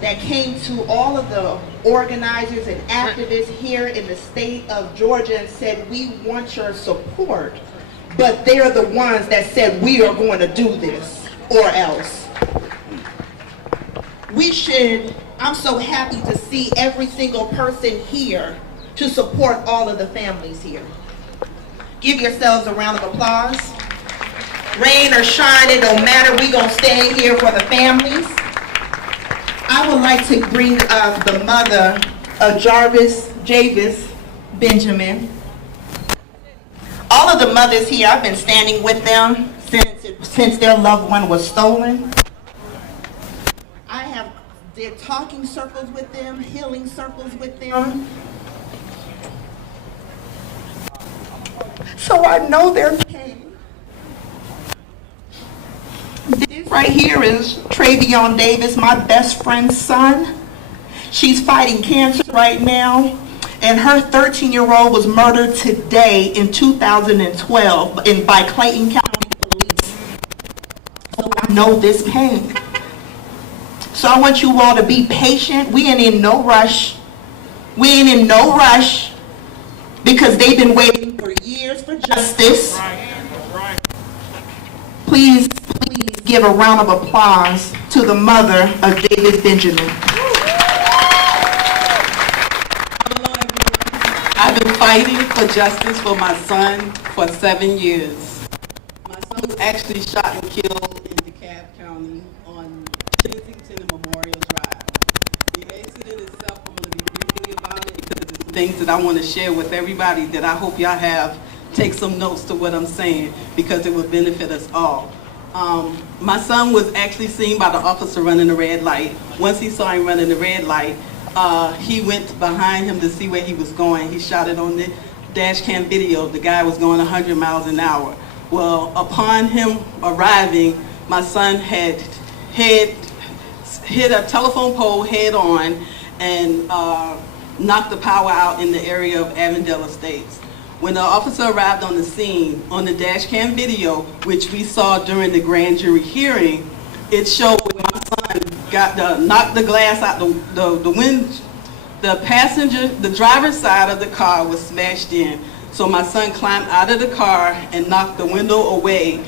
that came to all of the organizers and activists here in the state of Georgia and said, we want your support, but they're the ones that said, we are going to do this or else. I'm so happy to see every single person here to support all of the families here. Give yourselves a round of applause. Rain or shine, it don't matter, we gonna stay here for the families. I would like to bring up the mother of Javis Benjamin. All of the mothers here, I've been standing with them since their loved one was stolen. I have did talking circles with them, healing circles with them. So I know their pain. This right here is Travion Davis, my best friend's son. She's fighting cancer right now, and her 13-year-old was murdered today in 2012 by Clayton County Police. So I know this pain. So I want you all to be patient. We ain't in no rush. We ain't in no rush because they've been waiting for years for justice. Please give a round of applause to the mother of David Benjamin. I've been fighting for justice for my son for 7 years. My son was actually shot and killed in DeKalb County on Kensington and Memorial Drive. The incident itself, I'm going to be briefly about it because it's things that I want to share with everybody that I hope y'all take some notes to what I'm saying because it would benefit us all. My son was actually seen by the officer running the red light. Once he saw him running the red light, he went behind him to see where he was going. He shot it on the dash cam video. The guy was going 100 miles an hour. Well, upon him arriving, my son had hit a telephone pole head on and knocked the power out in the area of Avondale Estates. When the officer arrived on the scene, on the dash cam video, which we saw during the grand jury hearing, it showed when my son knocked the glass out the wind. The driver's side of the car was smashed in. So my son climbed out of the car and knocked the window away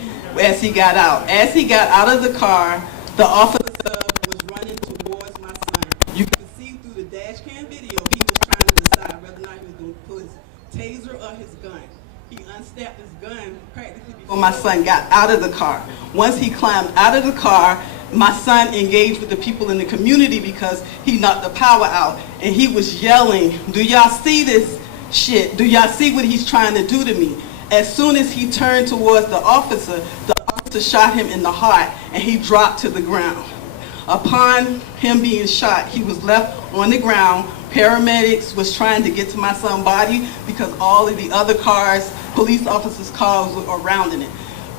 as he got out. As he got out of the car, the officer was running towards my son. You can see through the dash cam video, he was trying to decide whether or not he was going to pull his taser or his gun. He unstrapped his gun practically before my son got out of the car. Once he climbed out of the car, my son engaged with the people in the community because he knocked the power out. And he was yelling, "Do y'all see this shit? Do y'all see what he's trying to do to me?" As soon as he turned towards the officer shot him in the heart and he dropped to the ground. Upon him being shot, he was left on the ground. Paramedics was trying to get to my son's body because all of the other cars, police officers' cars were around it.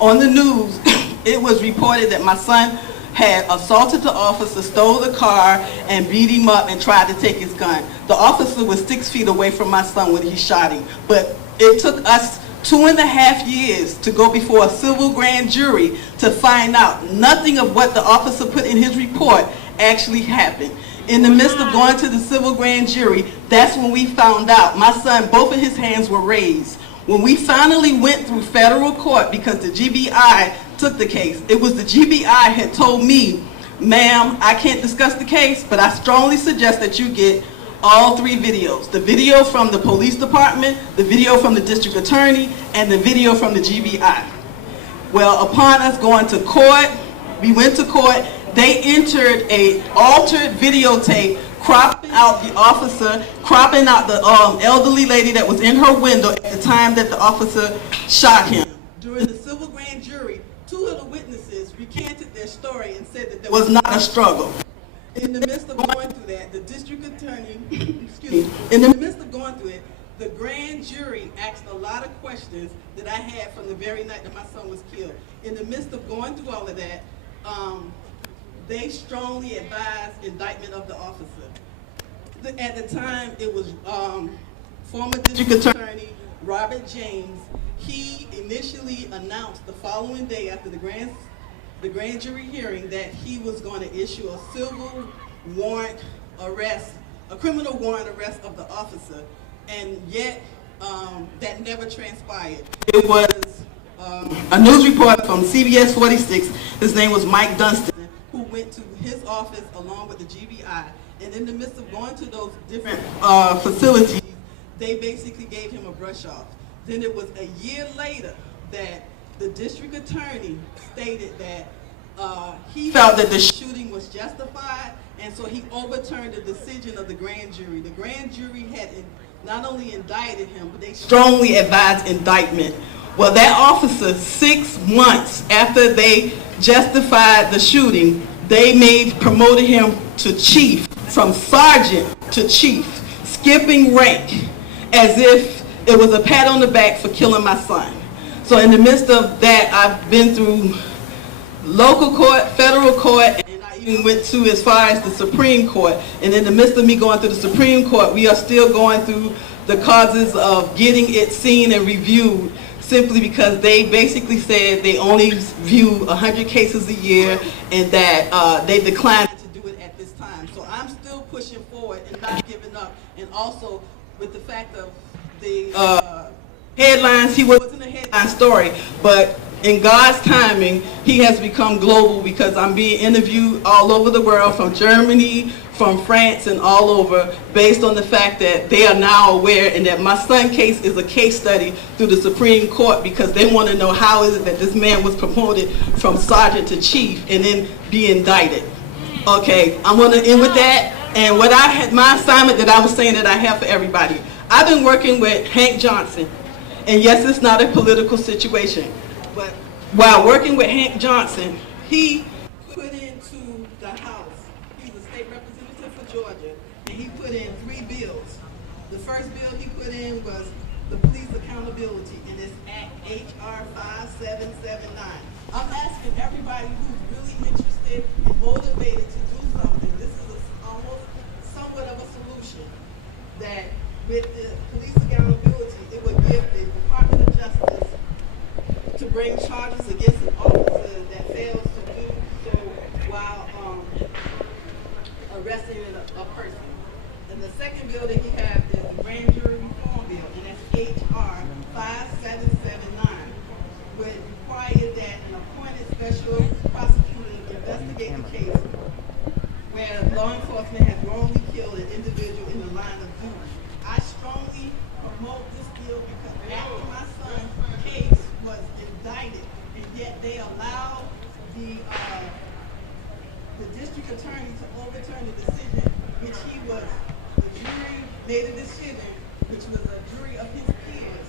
On the news, it was reported that my son had assaulted the officer, stole the car, and beat him up and tried to take his gun. The officer was 6 feet away from my son when he shot him. But it took us 2.5 years to go before a civil grand jury to find out nothing of what the officer put in his report actually happened. In the midst of going to the civil grand jury, that's when we found out my son, both of his hands were raised. When we finally went through federal court because the GBI took the case, it was the GBI had told me, "Ma'am, I can't discuss the case, but I strongly suggest that you get all 3 videos. The video from the police department, the video from the district attorney, and the video from the GBI." Well, upon us going to court, we went to court, they entered a altered videotape cropping out the officer, cropping out the elderly lady that was in her window at the time that the officer shot him. During the civil grand jury, 2 of the witnesses recanted their story and said that there was not a struggle. In the midst of going through that, the district attorney, in the midst of going through it, the grand jury asked a lot of questions that I had from the very night that my son was killed. In the midst of going through all of that, they strongly advised indictment of the officer. At the time, it was former district attorney Robert James. He initially announced the following day after the grand jury hearing that he was going to issue a civil warrant arrest, a criminal warrant arrest of the officer, and yet that never transpired. It was a news reporter from CBS 46, his name was Mike Dunstan, who went to his office along with the GBI, and in the midst of going to those different facilities, they basically gave him a brush off. Then it was a year later that the district attorney stated that he felt that the shooting was justified, and so he overturned the decision of the grand jury. The grand jury had not only indicted him, but they strongly advised indictment. Well, that officer, 6 months after they justified the shooting, they promoted him to chief, from sergeant to chief, skipping rank, as if it was a pat on the back for killing my son. So in the midst of that, I've been through local court, federal court, and I even went to as far as the Supreme Court. And in the midst of me going through the Supreme Court, we are still going through the causes of getting it seen and reviewed, simply because they basically said they only view 100 cases a year, and that they declined to do it at this time. So I'm still pushing forward and not giving up. And also with the fact of the headlines, he wasn't a headline story, but in God's timing, he has become global, because I'm being interviewed all over the world, from Germany, from France, and all over, based on the fact that they are now aware, and that my son's case is a case study through the Supreme Court, because they want to know how is it that this man was promoted from sergeant to chief and then be indicted. Okay, I'm going to end with that. And what I had, my assignment that I was saying that I have for everybody, I've been working with Hank Johnson, and yes, it's not a political situation, but while working with Hank Johnson, he put into the House, he's a state representative for Georgia, and he put in 3 bills. The first bill he put in was the police accountability, and it's Act HR 5779. I'm asking everybody who's really interested and motivated to do something, this is almost somewhat of a solution, that with the police accountability, it would give the Department of Justice to bring charges against an officer that fails to do so while arresting a person. And the second bill that he has is the grand jury reform bill, and that's HR 5779, would require that an appointed special prosecutor investigate the case where law enforcement has wrongly killed an individual in the line of duty. I strongly promote this bill because after my son's case was indicted, and yet they allowed the district attorney to overturn the decision, which the jury made a decision, which was a jury of his peers.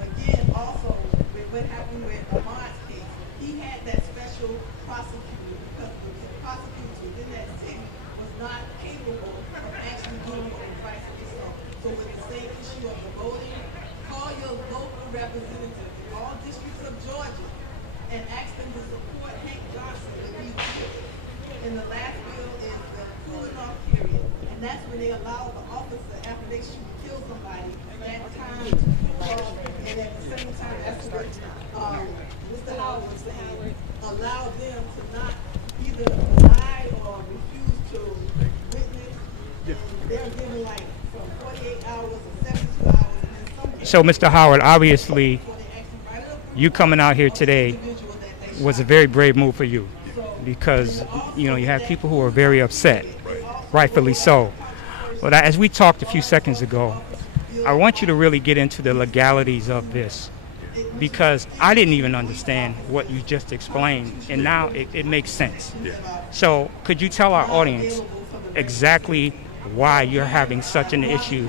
Again, also, with what happened with Ahmad's case, he had that special prosecutor because the prosecutor in that city was not capable of actually doing what was right for himself. So with the same issue of the voting, call your local representatives in all districts of Georgia and ask them to support Hank Johnson with these bills. And the last bill is the cooling off period. And that's when they allow the officer, after they kill somebody, that time to cool off, and at the same time, that's what Mr. Howard was saying, allow them to not either deny or refuse to witness. And they're given like from 48 hours or 72 hours. So, Mr. Howard, obviously, you coming out here today was a very brave move for you, because, you know, you have people who are very upset, rightfully so. But as we talked a few seconds ago, I want you to really get into the legalities of this, because I didn't even understand what you just explained, and now it makes sense. So could you tell our audience exactly why you're having such an issue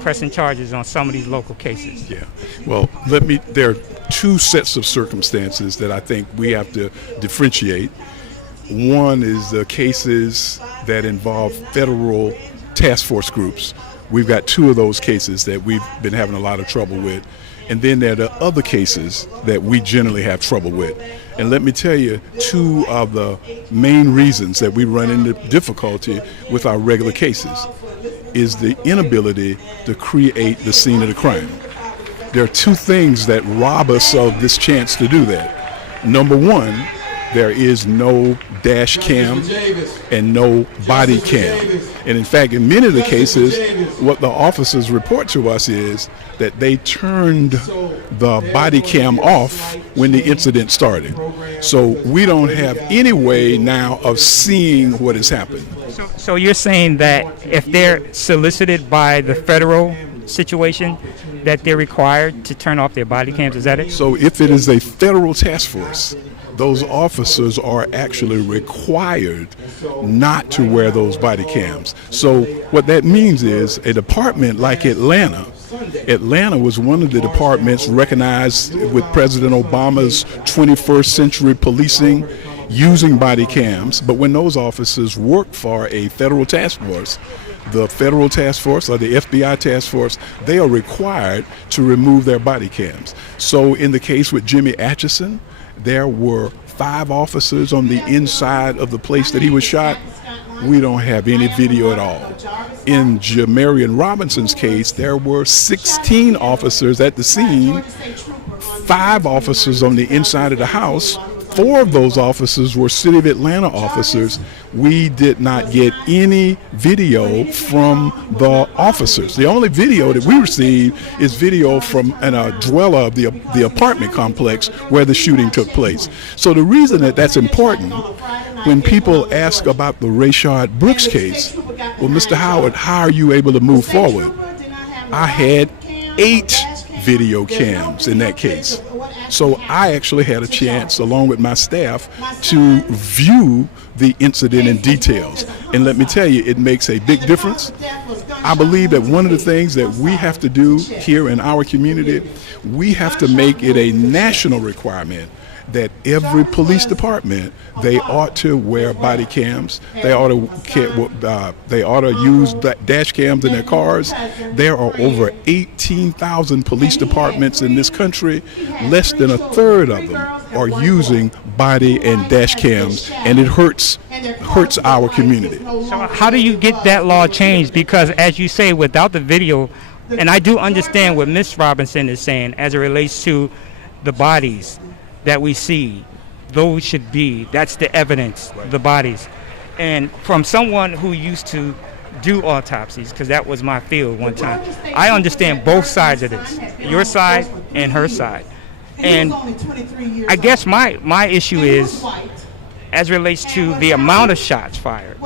pressing charges on some of these local cases. Yeah. Well, there are two sets of circumstances that I think we have to differentiate. One is the cases that involve federal task force groups. We've got two of those cases that we've been having a lot of trouble with. And then there are the other cases that we generally have trouble with. And let me tell you, two of the main reasons that we run into difficulty with our regular cases is the inability to create the scene of the crime. There are two things that rob us of this chance to do that. Number one, there is no dash cam and no body cam. And in fact, in many of the cases, what the officers report to us is that they turned the body cam off when the incident started. So we don't have any way now of seeing what has happened. So you're saying that if they're solicited by the federal situation, that they're required to turn off their body cams, is that it? So if it is a federal task force, those officers are actually required not to wear those body cams. So what that means is a department like Atlanta was one of the departments recognized with President Obama's 21st century policing using body cams. But when those officers work for a federal task force, the federal task force or the FBI task force, they are required to remove their body cams. So in the case with Jimmy Atchison, there were 5 officers on the inside of the place that he was shot. We don't have any video at all. In Jamarian Robinson's case, there were 16 officers at the scene, 5 officers on the inside of the house. 4 of those officers were City of Atlanta officers. We did not get any video from the officers. The only video that we received is video from a dweller of the apartment complex where the shooting took place. So the reason that that's important, when people ask about the Rayshard Brooks case, well, Mr. Howard, how are you able to move forward? I had 8 video cams in that case. So I actually had a chance, along with my staff, to view the incident in details. And let me tell you, it makes a big difference. I believe that one of the things that we have to do here in our community, we have to make it a national requirement that every police department, they ought to wear body cams. They ought to use dash cams in their cars. There are over 18,000 police departments in this country. Less than a third of them are using body and dash cams, and it hurts our community. So how do you get that law changed? Because as you say, without the video, and I do understand what Ms. Robinson is saying as it relates to the bodies that we see, that's the evidence, the bodies. And from someone who used to do autopsies, because that was my field one time, I understand both sides of this, your side and her side. And I guess my issue is, as it relates to the amount of shots fired,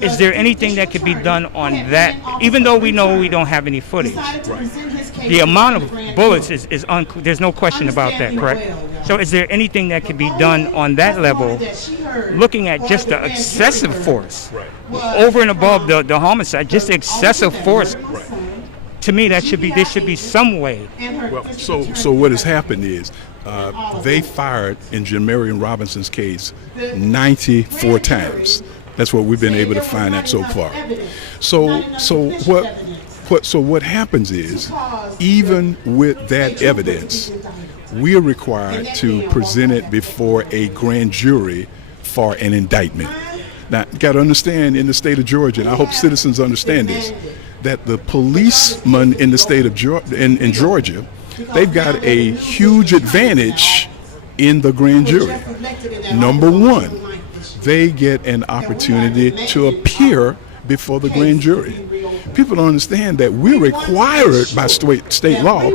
is there anything that could be done on that, even though we know we don't have any footage? The amount of bullets is there's no question about that, correct? So is there anything that could be done on that level, looking at just the excessive force, over and above the homicide, just excessive force? To me, there should be some way. Well, so what has happened is they fired, in Jamarian Robinson's case, 94 times. That's what we've been able to find out so far. So what happens is, even with that evidence, we are required to present it before a grand jury for an indictment. Now, you got to understand, in the state of Georgia, and I hope citizens understand this, that the policemen in the state of in Georgia, they've got a huge advantage in the grand jury. Number one, they get an opportunity to appear before the grand jury. People don't understand that we're required by state law.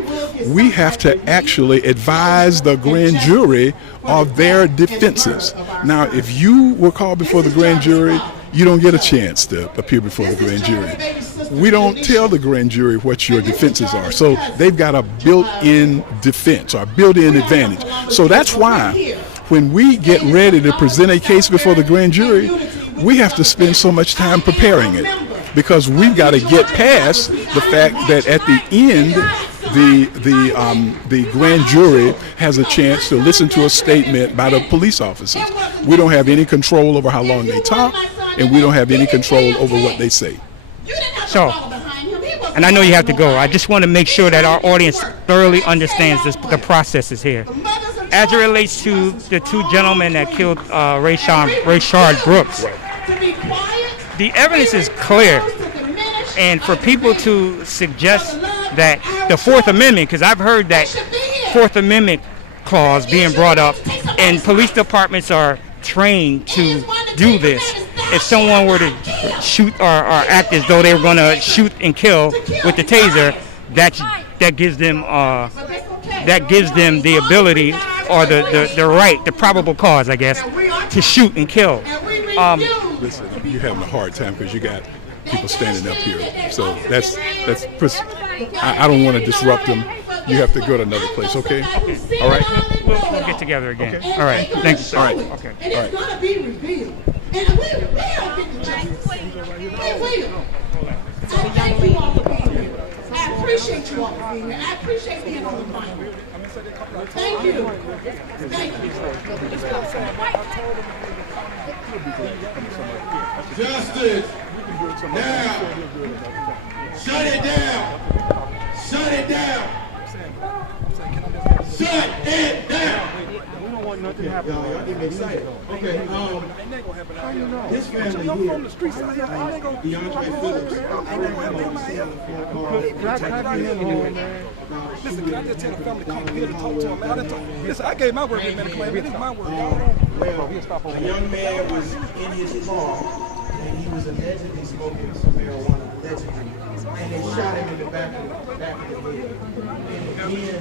We have to actually advise the grand jury of their defenses. Now, if you were called before the grand jury, you don't get a chance to appear before the grand jury. We don't tell the grand jury what your defenses are. So they've got a built-in defense or built-in advantage. So that's why when we get ready to present a case before the grand jury, we have to spend so much time preparing it. because we've got to get past the fact that at the end, the grand jury has a chance to listen to a statement by the police officers. We don't have any control over how long they talk, and we don't have any control over what they say. So, and I know you have to go. I just want to make sure that our audience thoroughly understands the processes here. As it relates to the two gentlemen that killed Rayshard Brooks, the evidence is clear. And for people to suggest that the Fourth Amendment, because I've heard that Fourth Amendment clause being brought up, and police departments are trained to do this. If someone were to shoot or act as though they were going to shoot and kill with the taser, that gives them the ability or the right, the probable cause, I guess, to shoot and kill. Listen, you're having a hard time because you got people standing up here. So I don't want to disrupt them. You have to go to another place, okay? All right? We'll get together again. Okay. All right. Thanks. All right. Okay. And it's going to be revealed. And we don't get the justice. We will. I thank you all for being here. I appreciate you all for being here. I appreciate being on the line. Thank you. Thank you. Justice. Now. Shut it down. Shut it down. Shut it down. We don't want nothing to happen. Y'all get me excited. Okay. How you know? His family here. From the streets. DeAndre Phillips. Listen, can I just tell the family to come here to talk to him? Listen, I gave my word, man. This is my word. Well, a young man was in his car, and he was allegedly smoking some marijuana, allegedly. And they shot him in the back of the head. And again,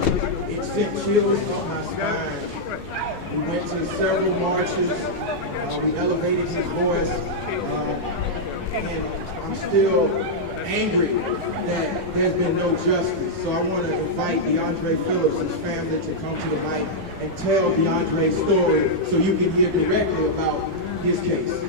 it sent chills up my spine. We went to several marches. We elevated his voice. And I'm still angry that there's been no justice. So I want to invite DeAndre Phillips' his family to come to the mic and tell DeAndre's story so you can hear directly about his case.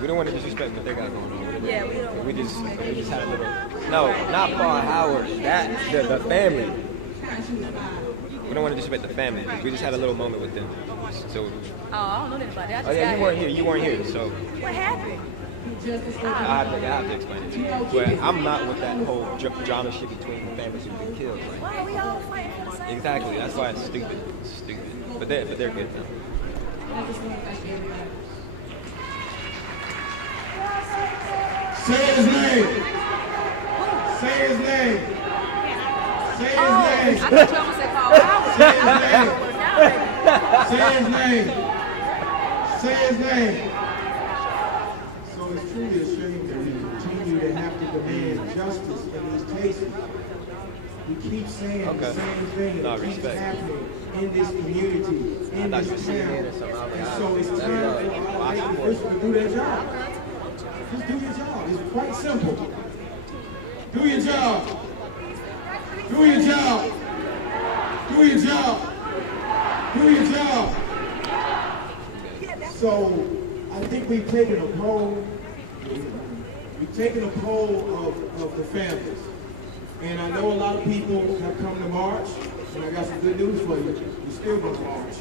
We don't want to disrespect what they got going on. Yeah, we just had a little. No, not Paul Howard. The family. We don't want to disrespect the family. We just had a little moment with them. So. Oh, I don't know anything about that. Oh yeah, you weren't here. You weren't here. So. What happened? I have to explain it to you. But I'm not with that whole drama shit between the families who've been killed. Like, why are we all fighting for the same? Exactly. That's why it's stupid. Stupid. But they're good now. Say his name. Say his name. Say his name. I thought you almost said Paul Howard. Say his name. Say his name. So it's truly a shame that we continue to have to demand justice in these cases. We keep saying the same thing and it keeps happening in this community, in this town. And so it's time for our elected officials to do their job. Just do your job. It's quite simple. Do your job. Do your job. Do your job. Do your job. So I think we've taken a poll. We've taken a poll of the families. And I know a lot of people have come to march, and I got some good news for you. You're still going to march.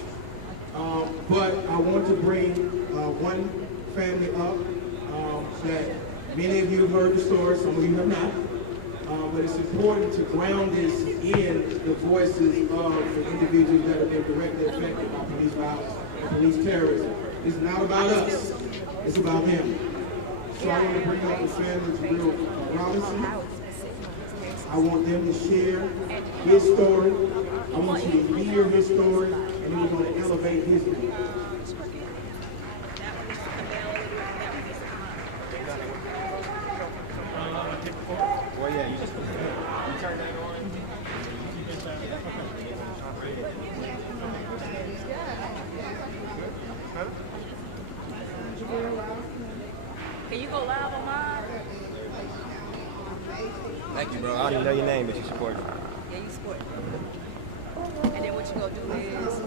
But I want to bring one family up that many of you have heard the story, some of you have not. But it's important to ground this in the voices of the individuals that have been directly affected by police violence and police terrorism. It's not about us, it's about them. So I want to bring up the family of Jabril Robinson. I want them to share his story. I want you to hear his story, and then we're going to elevate his name. Well, yeah, you turn that on. Can you go live on mine? Thank you, bro. I don't even know your name, but you support me. Yeah, you support me. And then what you gonna do is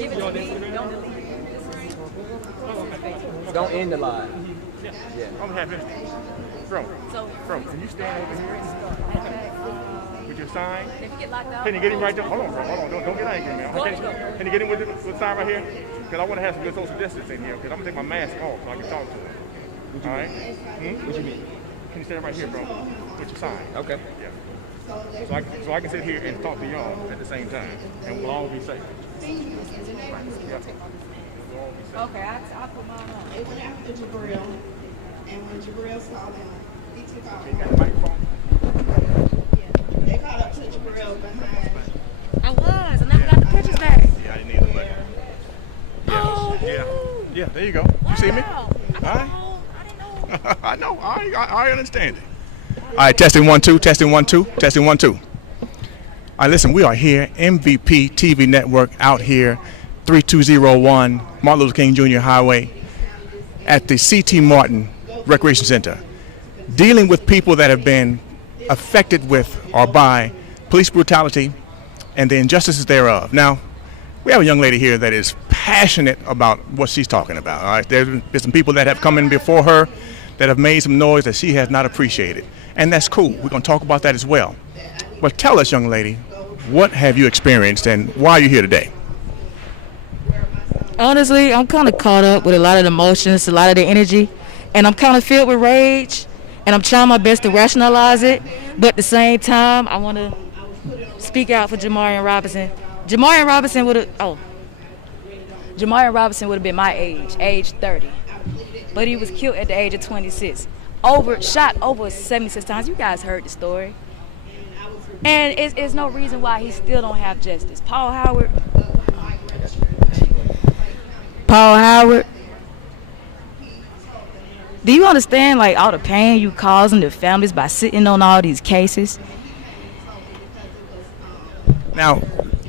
give it to me, don't delete it. Don't end the live. Yeah. I'm happy. Bro, can you stand over here with your sign? If you get locked out, Can you get him right there? Hold on, bro. Hold on. Don't get angry, man. Can you get him with the sign right here? Because I want to have some good social distance in here. Because I'm going to take my mask off so I can talk to him. All right? What you mean? Can you stand right here, bro? With your sign. Okay. Yeah. So I can sit here and talk to y'all at the same time. And we'll all be safe. Yeah. okay, I'll put mine on. It went after Jabril, and when Jabril saw them, he took off. You got the microphone? They caught up to Jabril behind. I never got the pictures back. Yeah, I didn't either, but yeah, there you go. You see me? All right. I know. I understand it. All right, testing 1 2, testing 1 2, testing 1 2. All right, listen, we are here, MVP TV Network, out here, 3201 Martin Luther King Jr. Highway, at the C.T. Martin Recreation Center, dealing with people that have been affected with or by police brutality and the injustices thereof. Now, we have a young lady here that is passionate about what she's talking about. All right, there's been some people that have come in before her that have made some noise that she has not appreciated, and that's cool. We're going to talk about that as well. But tell us, young lady, what have you experienced and why are you here today? Honestly, I'm kind of caught up with a lot of the emotions, a lot of the energy, and I'm kind of filled with rage, and I'm trying my best to rationalize it, but at the same time, I want to speak out for Jamarian Robinson. Jamarian Robinson would have been my age 30, but he was killed at the age of 26, shot over 76 times. You guys heard the story, and it's no reason why he still don't have justice. Paul Howard, do you understand like all the pain you causing the families by sitting on all these cases? Now,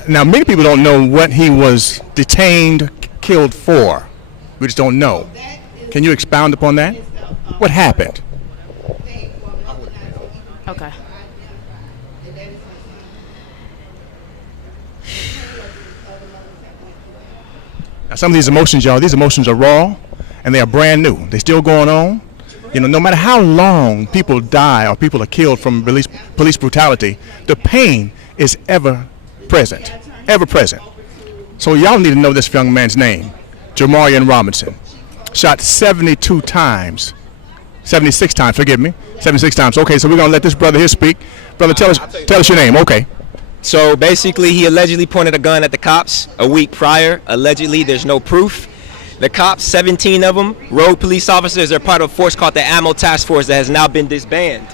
many people don't know what he was detained, killed for. We just don't know. Can you expound upon that? What happened? Okay. Now, some of these emotions, y'all, these emotions are raw, and they are brand new. They're still going on. You know, no matter how long people die or people are killed from police brutality, the pain is ever present. So y'all need to know this young man's name, Jamarian Robinson. Shot 72 times, 76 times, forgive me, 76 times. Okay, so we're going to let this brother here speak. Brother, tell us your name, okay. So basically, he allegedly pointed a gun at the cops a week prior. Allegedly, there's no proof. The cops, 17 of them, rogue police officers, are part of a force called the Ammo Task Force that has now been disbanded.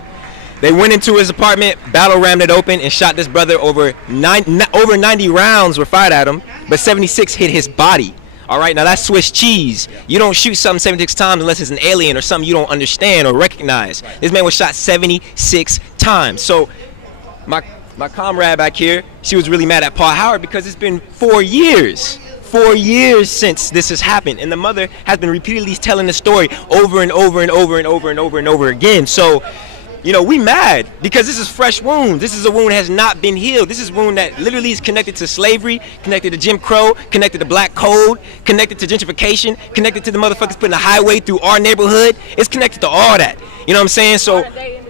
They went into his apartment, battle rammed it open, and shot this brother. Over 90 rounds were fired at him, but 76 hit his body. All right, now that's Swiss cheese. You don't shoot something 76 times unless it's an alien or something you don't understand or recognize. This man was shot 76 times. So my comrade back here, she was really mad at Paul Howard because it's been 4 years. 4 years since this has happened, and the mother has been repeatedly telling the story over and over and over and over and over and over again. So You know, we mad because this is fresh wound. This is a wound that has not been healed. This is a wound that literally is connected to slavery, connected to Jim Crow, connected to black code, connected to gentrification, connected to the motherfuckers putting a highway through our neighborhood. It's connected to all that. You know what I'm saying? So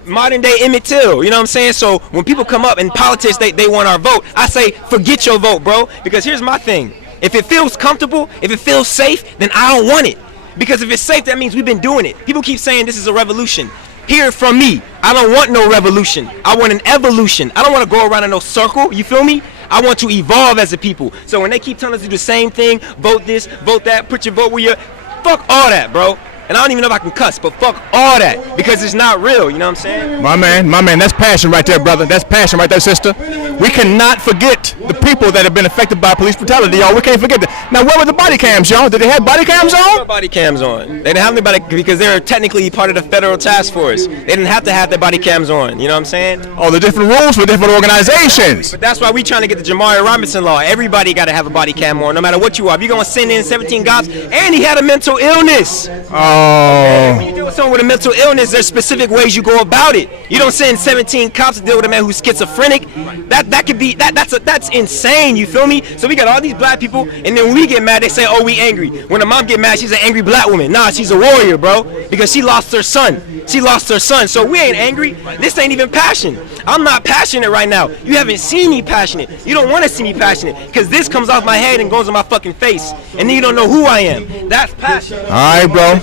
modern day Emmett Till, you know what I'm saying? So when people come up in politics, they want our vote. I say, forget your vote, bro, because here's my thing. If it feels comfortable, if it feels safe, then I don't want it. Because if it's safe, that means we've been doing it. People keep saying this is a revolution. Hear it from me. I don't want no revolution. I want an evolution. I don't want to go around in no circle, you feel me? I want to evolve as a people. So when they keep telling us to do the same thing, vote this, vote that, put your vote where you're, fuck all that, bro. And I don't even know if I can cuss, but fuck all that, because it's not real, you know what I'm saying? My man, that's passion right there, brother. That's passion right there, sister. We cannot forget the people that have been affected by police brutality, y'all. We can't forget that. Now, where were the body cams, y'all? Did they have body cams on? Body cams on. They didn't have any body, because they were technically part of the federal task force. They didn't have to have their body cams on, you know what I'm saying? Oh, the different rules for different organizations. But that's why we trying to get the Jamari Robinson law. Everybody got to have a body cam on, no matter what you are. If you're going to send in 17 cops, and he had a mental illness. Oh. When you deal with someone with a mental illness, there's specific ways you go about it. You don't send 17 cops to deal with a man who's schizophrenic. That could be that's insane. You feel me? So we got all these black people, and then when we get mad, they say, "Oh, we angry." When a mom get mad, she's an angry black woman. Nah, she's a warrior, bro, because she lost her son. She lost her son. So we ain't angry. This ain't even passion. I'm not passionate right now. You haven't seen me passionate. You don't want to see me passionate, because this comes off my head and goes on my fucking face, and then you don't know who I am. That's passion. All right, bro.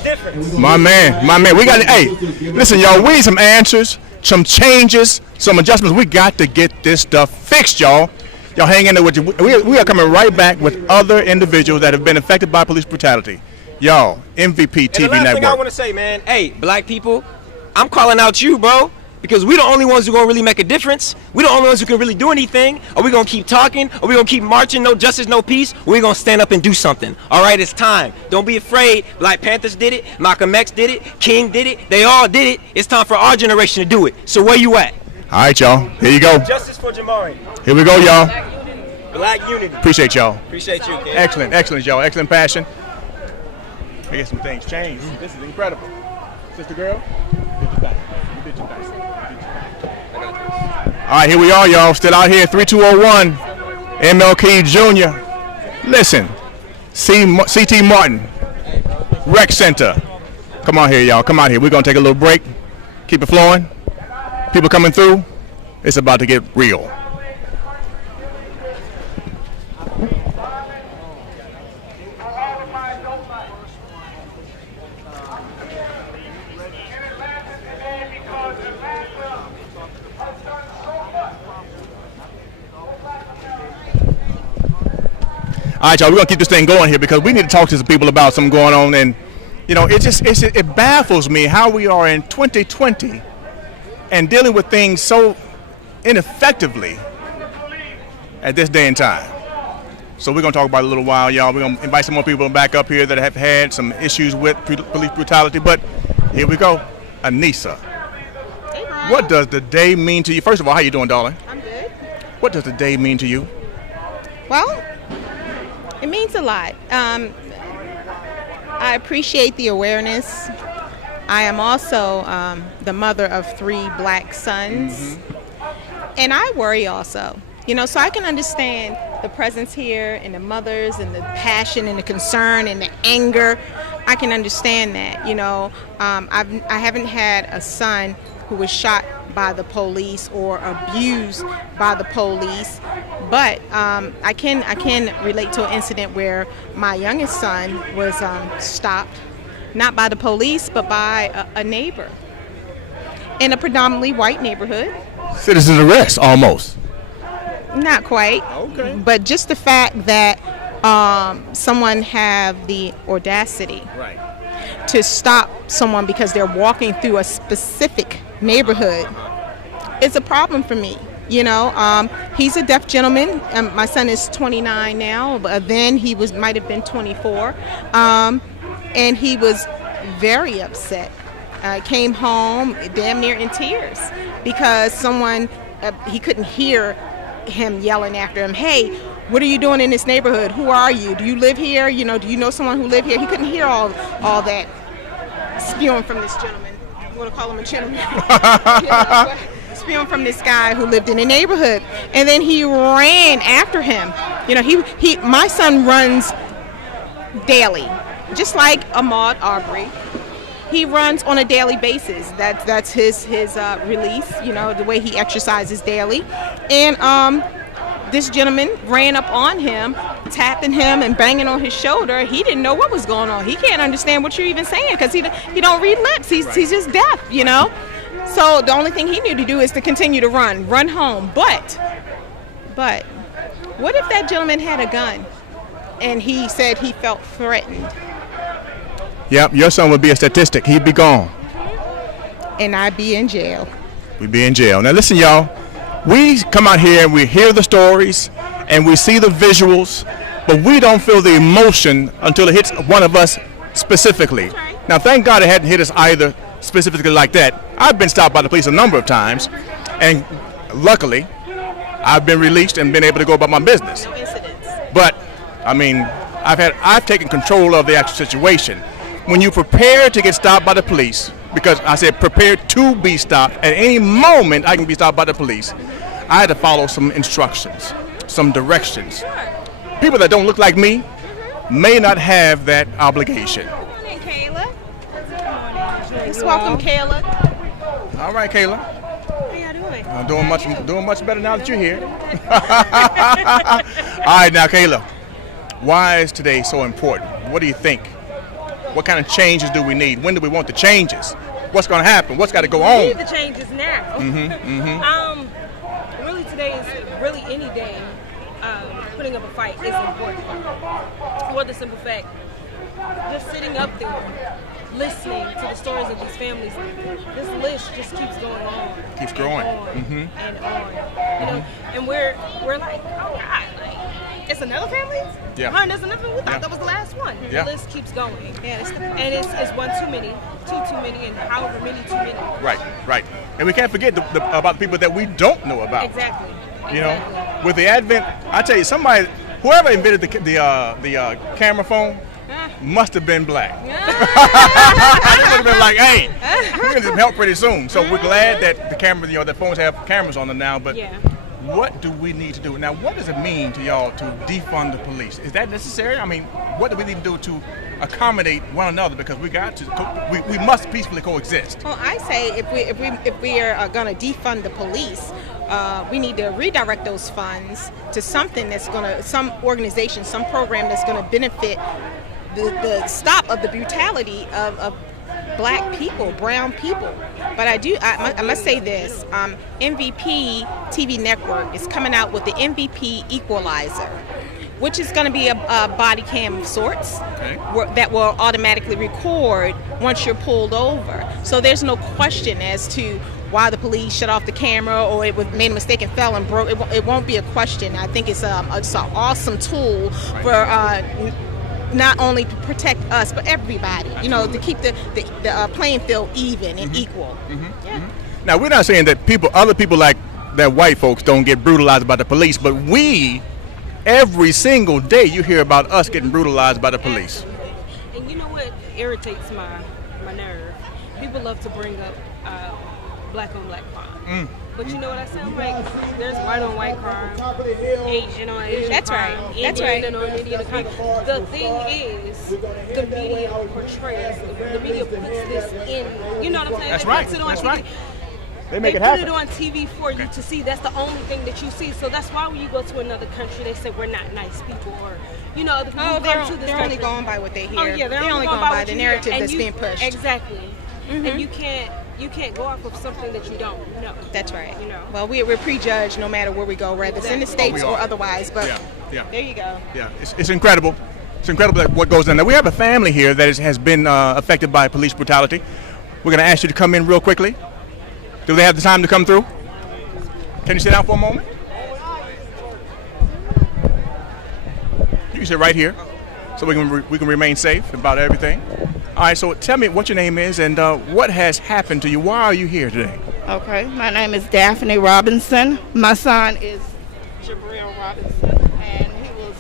My man. We got to, hey, listen, y'all, we need some answers, some changes, some adjustments. We got to get this stuff fixed, y'all. Y'all hang in there with you. We are coming right back with other individuals that have been affected by police brutality. Y'all, MVP TV and the last Network. thing I want to say, man, hey, black people, I'm calling out you, bro. Because we the only ones who gonna really make a difference. We the only ones who can really do anything. Are we gonna keep talking? Are we gonna keep marching? No justice, no peace? Or we gonna stand up and do something? All right, it's time. Don't be afraid. Black Panthers did it. Malcolm X did it. King did it. They all did it. It's time for our generation to do it. So where you at? All right, y'all. Here you go. Justice for Jamari. Here we go, y'all. Black unity. Appreciate y'all. Appreciate you, kid. Excellent, y'all. Excellent passion. I get some things changed. This is incredible. Sister girl, did you best. You did your best. All right, here we are, y'all. Still out here, 3201 MLK Jr. Listen, C.T. Martin, Rec Center. Come on here, y'all. Come out here. We're going to take a little break. Keep it flowing. People coming through. It's about to get real. All right, y'all, we're going to keep this thing going here because we need to talk to some people about something going on. And, you know, it baffles me how we are in 2020 and dealing with things so ineffectively at this day and time. So we're going to talk about it a little while, y'all. We're going to invite some more people back up here that have had some issues with police brutality. But here we go. Anissa, what does the day mean to you? First of all, how you doing, darling? I'm good. What does the day mean to you? Well, it means a lot. I appreciate the awareness. I am also the mother of 3 black sons. And I worry also. You know, so I can understand the presence here and the mothers and the passion and the concern and the anger. I can understand that. You know, I haven't had a son who was shot by the police or abused by the police, but I can relate to an incident where my youngest son was stopped, not by the police, but by a neighbor in a predominantly white neighborhood. Citizen arrest, almost. Not quite. Okay. But just the fact that someone have the audacity to stop someone because they're walking through a specific neighborhood is a problem for me. You know, he's a deaf gentleman. My son is 29 now, but then he might have been 24, and he was very upset. Came home damn near in tears because someone he couldn't hear him yelling after him, "Hey, what are you doing in this neighborhood? Who are you? Do you live here? You know, do you know someone who live here?" He couldn't hear all that spewing from this gentleman. you want to call him a gentleman, but spewing from this guy who lived in the neighborhood, and then he ran after him. My son runs daily, just like Ahmaud Arbery. He runs on a daily basis. That's his release. The way he exercises daily, and this gentleman ran up on him, tapping him and banging on his shoulder. He didn't know what was going on. He can't understand what you're even saying because he don't read lips. He's just deaf, So the only thing he knew to do is to continue to run home. But what if that gentleman had a gun and he said he felt threatened? Yep, your son would be a statistic. He'd be gone. And I'd be in jail. We'd be in jail. Now listen, y'all. We come out here and we hear the stories and we see the visuals, but we don't feel the emotion until it hits one of us specifically. Now, thank God it hadn't hit us either specifically like that. I've been stopped by the police a number of times, and luckily, I've been released and been able to go about my business. No incidents. But, I mean, I've taken control of the actual situation. When you prepare to get stopped by the police, because I said prepare to be stopped, at any moment I can be stopped by the police, I had to follow some instructions, some directions. People that don't look like me may not have that obligation. Good morning, Kayla. Let's welcome Kayla. All right, Kayla. How y'all doing? I'm doing much better now that you're here. All right, now, Kayla, why is today so important? What do you think? What kind of changes do we need? When do we want the changes? What's going to happen? What's got to go on? We need the changes now. Really, today is really any day. Putting up a fight is important. For the simple fact, just sitting up there, listening to the stories of these families, this list just keeps going on. Keeps growing. And on. And we're like, oh God, it's another family? Yeah. There's another family? We thought that was the last one. Yeah. The list keeps going. And it's one too many, two too many, and however many too many. Right. And we can't forget about the people that we don't know about. Exactly. With the advent, I tell you, whoever invented the camera phone must have been black. They would have been like, hey, we're going to help pretty soon. So we're glad that the cameras, the phones have cameras on them now, but what do we need to do? Now, what does it mean to y'all to defund the police? Is that necessary? I mean, what do we need to do to accommodate one another? Because we must peacefully coexist. Well, I say if we are going to defund the police, we need to redirect those funds to something that's some organization, some program that's going to benefit the stop of the brutality of black people, brown people. But I must say this, MVP TV network is coming out with the MVP Equalizer, which is going to be a body cam of sorts that will automatically record once you're pulled over. So there's no question as to why the police shut off the camera or it made a mistake and fell and broke. It won't be a question. I think it's an awesome tool for not only to protect us but everybody. To keep the playing field even and equal. Now, we're not saying that other people like that white folks don't get brutalized by the police, but every single day you hear about us getting brutalized by the police. And you know what irritates my nerve? People love to bring up black on black crime. But you know what I sound like? There's white on white crime, Asian on Asian That's crime, right. That's Indian right. on Indian crime. The thing is, the media portrays, the media puts this in, you know what I'm saying? That's They right. puts it on That's TV. right. They make it put happen. it on TV for you to see. That's the only thing that you see. So that's why when you go to another country, they say we're not nice people, or other people come to this they're country. only going by what they hear. Oh yeah, they're only going by what the you narrative hear. that's being pushed. Exactly. And you can't go off of something that you don't know. That's right. Well, we're prejudged no matter where we go, whether it's in the States or otherwise. But there you go. Yeah, it's incredible. It's incredible what goes on. Now, we have a family here that has been affected by police brutality. We're going to ask you to come in real quickly. Do they have the time to come through? Can you sit down for a moment? You can sit right here so we can remain safe about everything. All right, so tell me what your name is and what has happened to you. Why are you here today? Okay, my name is Daphne Robinson. My son is Jabril Robinson, and he was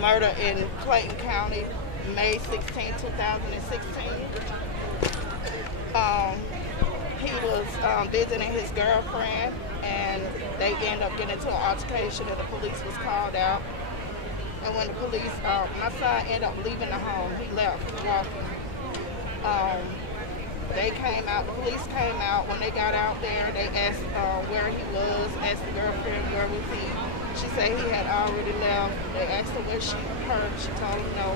murdered in Clayton County, May 16, 2016. he was visiting his girlfriend, and they ended up getting into an altercation, and the police was called out. And when the police, my son ended up leaving the home. He left walking. They came out, the police came out. When they got out there, they asked where he was, asked the girlfriend where was he. She said he had already left. They asked her what she heard. She told them no.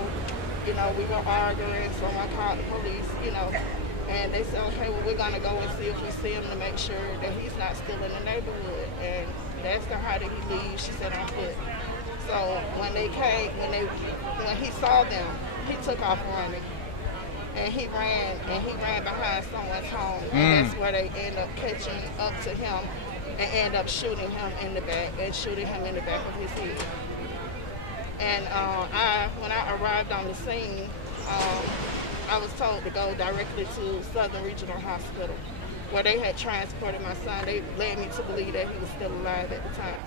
You know, we were arguing, so I called the police, you know. And they said, okay, well, we're going to go and see if we see him to make sure that he's not still in the neighborhood. And they asked her, how did he leave? She said, on foot. So when they came, when he saw them, he took off running. And he ran behind someone's home. And that's where they end up catching up to him and end up shooting him in the back of his head. And when I arrived on the scene, I was told to go directly to Southern Regional Hospital, where they had transported my son. They led me to believe that he was still alive at the time.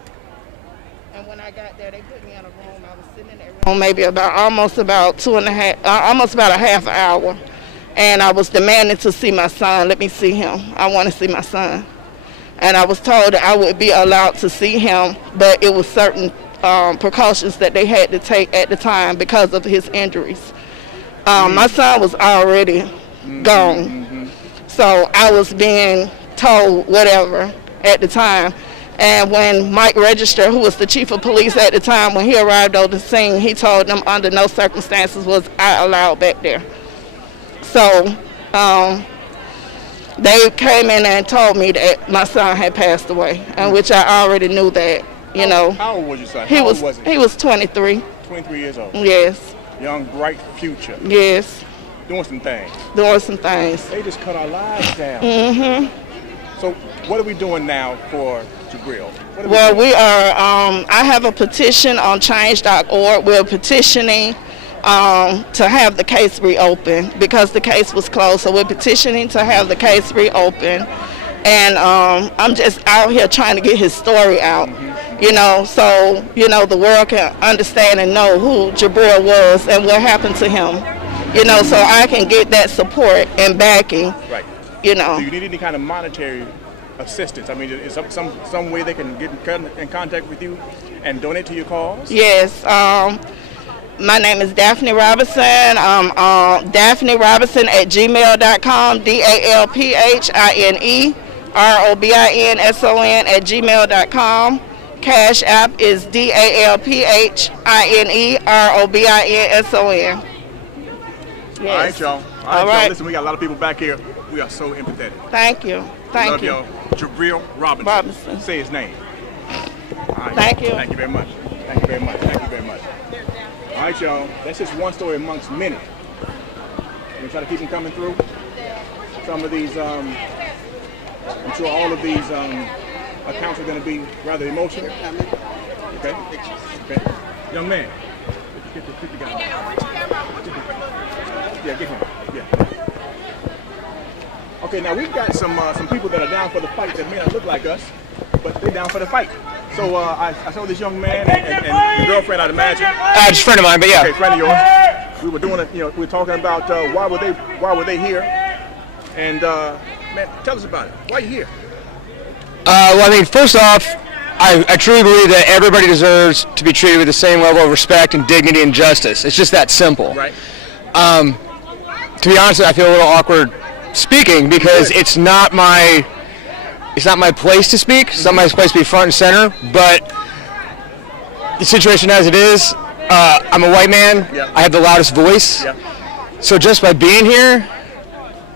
And when I got there, they put me in a room. I was sitting in that room maybe almost about a half hour. And I was demanding to see my son. Let me see him. I want to see my son. And I was told that I would be allowed to see him, but it was certain precautions that they had to take at the time because of his injuries. My son was already gone. So I was being told whatever at the time. And when Mike Register, who was the chief of police at the time, when he arrived on the scene, he told them under no circumstances was I allowed back there. So they came in and told me that my son had passed away, and which I already knew that, you know. How old was your son? He was 23. 23 years old. Yes. Young, bright future. Yes. Doing some things. Doing some things. They just cut our lives down. Mm-hmm. So what are we doing now for Jabril? Well, we are, I have a petition on change.org. We're petitioning to have the case reopened because the case was closed. So we're petitioning to have the case reopened. And I'm just out here trying to get his story out, you know, so, you know, the world can understand and know who Jabril was and what happened to him, you know, so I can get that support and backing, right. You know. Do you need any kind of monetary assistance? I mean, is some way they can get in contact with you and donate to your cause? Yes. My name is Daphne Robinson. Daphne Robinson at gmail.com, DALPHINE ROBINSON at gmail.com. Cash app is DALPHINE ROBINSON. Yes. All right, y'all. All right, y'all. Listen, we got a lot of people back here. We are so empathetic. Thank you. Thank you. Love y'all. Jabril Robinson. Say his name. All right. Thank you. Thank you very much. Thank you very much. Thank you very much. All right, y'all. That's just one story amongst many. We try to keep them coming through. Some of these, I'm sure all of these accounts are going to be rather emotional. Okay. Okay. Young man, get the guy. Yeah, get him. Yeah. Okay, now we've got some people that are down for the fight that may not look like us, but they're down for the fight. So I saw this young man and your girlfriend, I'd imagine. Just a friend of mine, but yeah. Okay, friend of yours. We were doing it. You know, we were talking about why were they here, and man, tell us about it. Why are you here? Well, I mean, first off, I truly believe that everybody deserves to be treated with the same level of respect and dignity and justice. It's just that simple. Right. To be honest, I feel a little awkward speaking because it's not my place to speak. It's not my place to be front and center. But the situation as it is, I'm a white man. Yeah. I have the loudest voice. Yeah. So just by being here,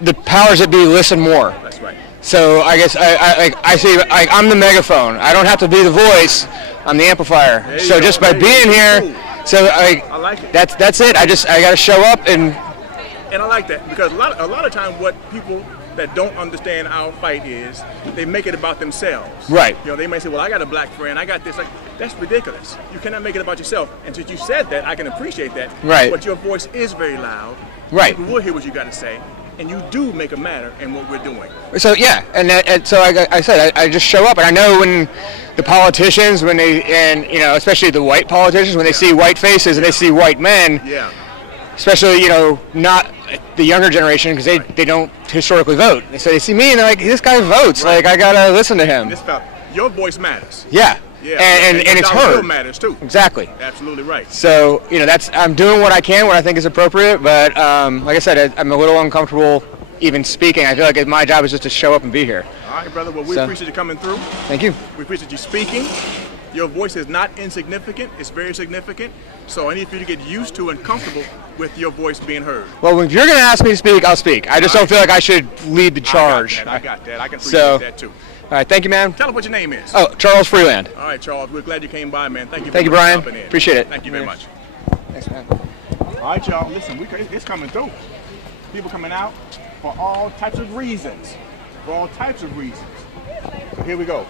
the powers that be listen more. That's right. So I guess I say I'm the megaphone. I don't have to be the voice. I'm the amplifier. So just by being here, so I like it. That's it. I got to show up and I like that because a lot of times what people that don't understand our fight is they make it about themselves. Right. You know, they may say, well, I got a black friend, I got this. Like, that's ridiculous. You cannot make it about yourself. And since you said that, I can appreciate that. Right. But your voice is very loud. Right. People will hear what you got to say. And you do make a matter in what we're doing. So yeah, and so I said I just show up, and I know when the politicians, especially the white politicians, when they see white faces and they see white men, yeah, especially not the younger generation, because they don't historically vote. So they see me and they're like, this guy votes. Like, I gotta listen to him. Your voice matters. Yeah. And it's heard. Matters too. Exactly. Absolutely right. So, I'm doing what I can, what I think is appropriate, but like I said, I'm a little uncomfortable even speaking. I feel like my job is just to show up and be here. All right, brother. Well, we appreciate you coming through. Thank you. We appreciate you speaking. Your voice is not insignificant. It's very significant. So I need for you to get used to and comfortable with your voice being heard. Well, if you're going to ask me to speak, I'll speak. I just don't feel like I should lead the charge. I got that. I can appreciate that too. All right, thank you, man. Tell us what your name is. Oh, Charles Freeland. All right, Charles. We're glad you came by, man. Thank you. Thank you, Brian. Appreciate it. Thank you very much. Thanks, man. All right, y'all. Listen, it's coming through. People coming out for all types of reasons. For all types of reasons. So here we go.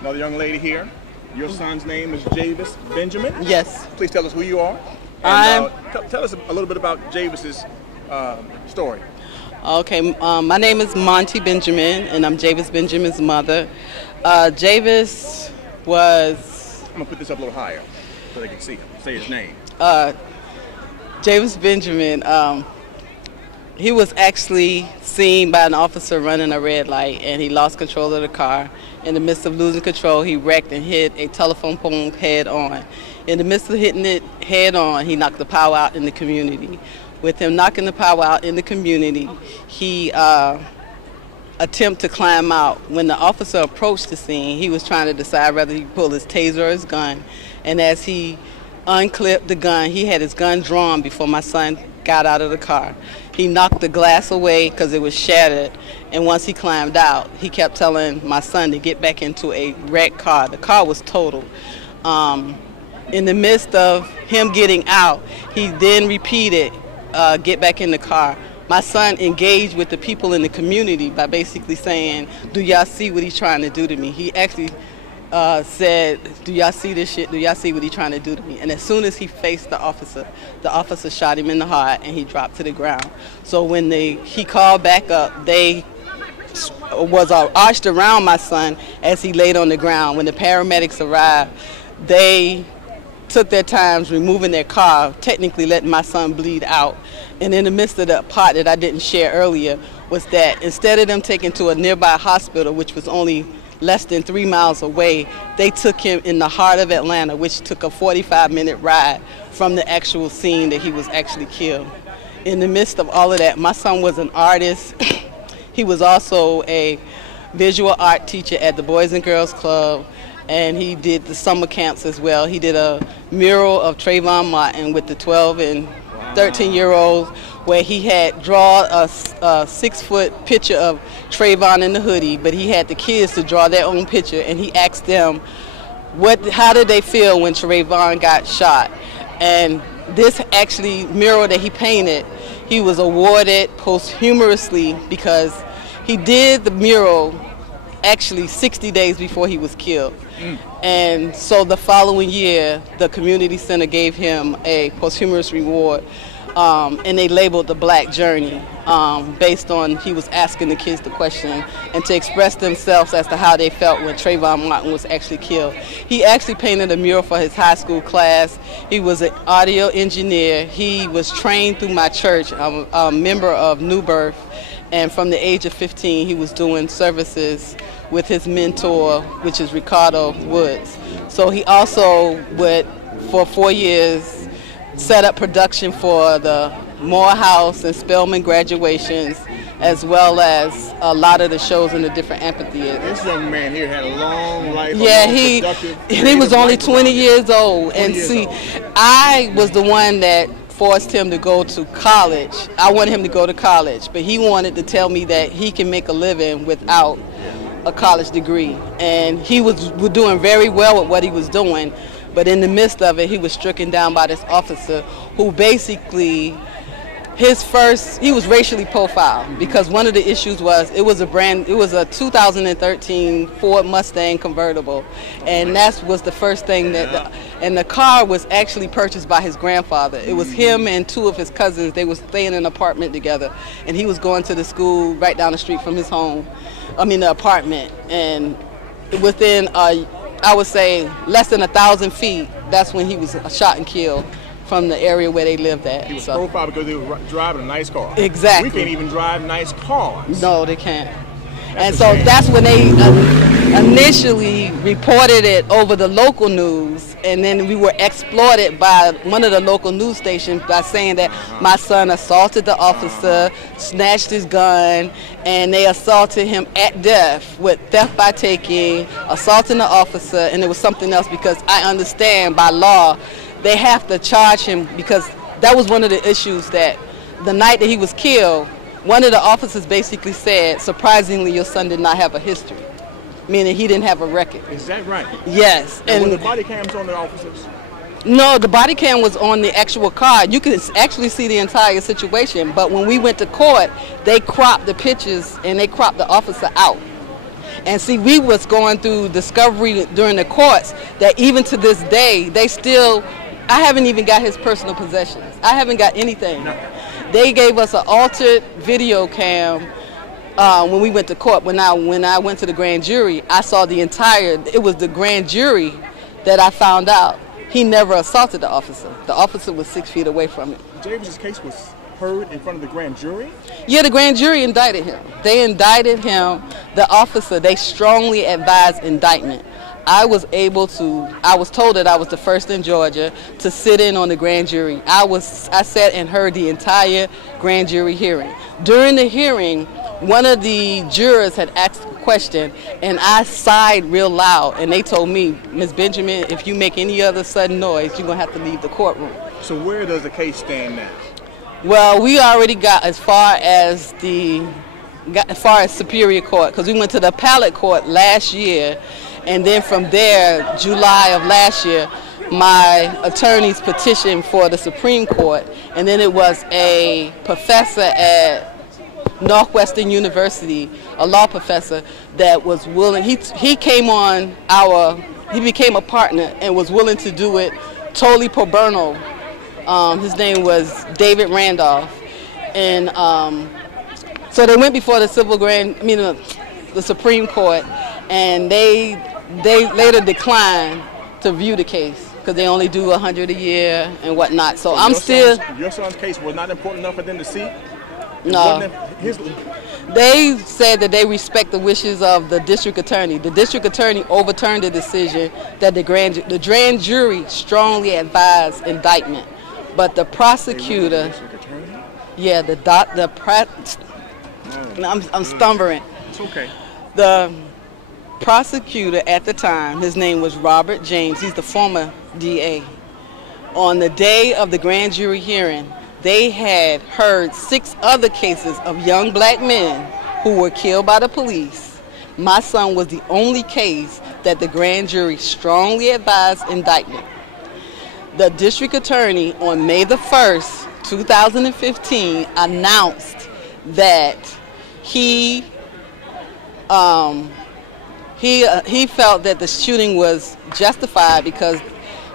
Another young lady here. Your son's name is Javis Benjamin. Yes. Please tell us who you are. And, tell us a little bit about Javis's story. Okay, my name is Monty Benjamin, and I'm Javis Benjamin's mother. Javis was... I'm going to put this up a little higher so they can see him. Say his name. Javis Benjamin, he was actually seen by an officer running a red light, and he lost control of the car. In the midst of losing control, he wrecked and hit a telephone pole head on. In the midst of hitting it head on, he knocked the power out in the community. With him knocking the power out in the community, he attempted to climb out. When the officer approached the scene, he was trying to decide whether he pulled his taser or his gun. And as he unclipped the gun, he had his gun drawn before my son got out of the car. He knocked the glass away because it was shattered. And once he climbed out, he kept telling my son to get back into a wrecked car. The car was totaled. In the midst of him getting out, he then repeated, get back in the car. My son engaged with the people in the community by basically saying, do y'all see what he's trying to do to me? He actually said, do y'all see this shit? Do y'all see what he's trying to do to me? And as soon as he faced the officer shot him in the heart and he dropped to the ground. So when he called back up, they was arched around my son as he laid on the ground. When the paramedics arrived, they took their times removing their car, technically letting my son bleed out. And in the midst of the part that I didn't share earlier was that instead of them taking to a nearby hospital, which was only less than 3 miles away, they took him in the heart of Atlanta, which took a 45-minute ride from the actual scene that he was actually killed. In the midst of all of that, my son was an artist. He was also a visual art teacher at the Boys and Girls Club, and he did the summer camps as well. He did a mural of Trayvon Martin with the 12 and 13-year-olds where he had drawn a 6-foot picture of Trayvon in the hoodie, but he had the kids to draw their own picture, and he asked them, how did they feel when Trayvon got shot? And this actually mural that he painted, he was awarded posthumously because he did the mural actually 60 days before he was killed. And so the following year, the community center gave him a posthumous reward, and they labeled the Black Journey based on he was asking the kids the question and to express themselves as to how they felt when Trayvon Martin was actually killed. He actually painted a mural for his high school class. He was an audio engineer. He was trained through my church. I'm a member of New Birth, and from the age of 15, he was doing services with his mentor, which is Ricardo Woods. So he also would, for 4 years, set up production for the Morehouse and Spelman graduations, as well as a lot of the shows in the different amphitheaters. This young man here had a long life. Yeah, he was only 20 years old. And see, I was the one that forced him to go to college. I wanted him to go to college, but he wanted to tell me that he can make a living without a college degree. And he was doing very well with what he was doing, but in the midst of it, he was stricken down by this officer who basically, he was racially profiled because one of the issues was it was a 2013 Ford Mustang convertible, and that was the first thing and the car was actually purchased by his grandfather. It was him and 2 of his cousins. They were staying in an apartment together, and he was going to the school right down the street from his home. The apartment, and within I would say less than 1,000 feet, that's when he was shot and killed from the area where they lived at. He was profiled because they were driving a nice car. Exactly. We can't even drive nice cars. No, they can't. And so that's when they initially reported it over the local news, and then we were exploited by one of the local news stations by saying that my son assaulted the officer, snatched his gun, and they assaulted him at death with theft by taking, assaulting the officer, and it was something else because I understand by law they have to charge him because that was one of the issues that the night that he was killed, one of the officers basically said, surprisingly, your son did not have a history, meaning he didn't have a record. Is that right? Yes. And And were the body cams on the officers? no, the body cam was on the actual car. You could actually see the entire situation, but when we went to court, they cropped the pictures and they cropped the officer out. And see, we was going through discovery during the courts that even to this day, they still, I haven't even got his personal possessions. I haven't got anything. They gave us an altered video cam when we went to court. When I went to the grand jury, I saw the entire, it was the grand jury that I found out he never assaulted the officer. The officer was 6 feet away from him. James' case was heard in front of the grand jury? Yeah, the grand jury indicted him. They indicted him, the officer. They strongly advised indictment. I was told that I was the first in Georgia to sit in on the grand jury. I sat and heard the entire grand jury hearing. During the hearing, one of the jurors had asked a question, and I sighed real loud, and they told me, Ms. Benjamin, if you make any other sudden noise, you're going to have to leave the courtroom. So where does the case stand now? Well, we already got as far as Superior Court, because we went to the appellate court last year, and then from there, July of last year, my attorneys petitioned for the Supreme Court, and then it was a professor at Northwestern University, a law professor, that was willing, he came on he became a partner and was willing to do it totally pro bono. His name was David Randolph. And so they went before the the Supreme Court, and they later declined to view the case because they only do 100 a year and whatnot. So Your son's case was not important enough for them to see? No. They said that they respect the wishes of the district attorney. The district attorney overturned the decision that the grand jury strongly advised indictment. But the prosecutor, I'm stumbling. It's okay. The prosecutor at the time, his name was Robert James, he's the former DA. On the day of the grand jury hearing, they had heard 6 other cases of young black men who were killed by the police. My son was the only case that the grand jury strongly advised indictment. The district attorney on May the 1st, 2015, announced that he felt that the shooting was justified because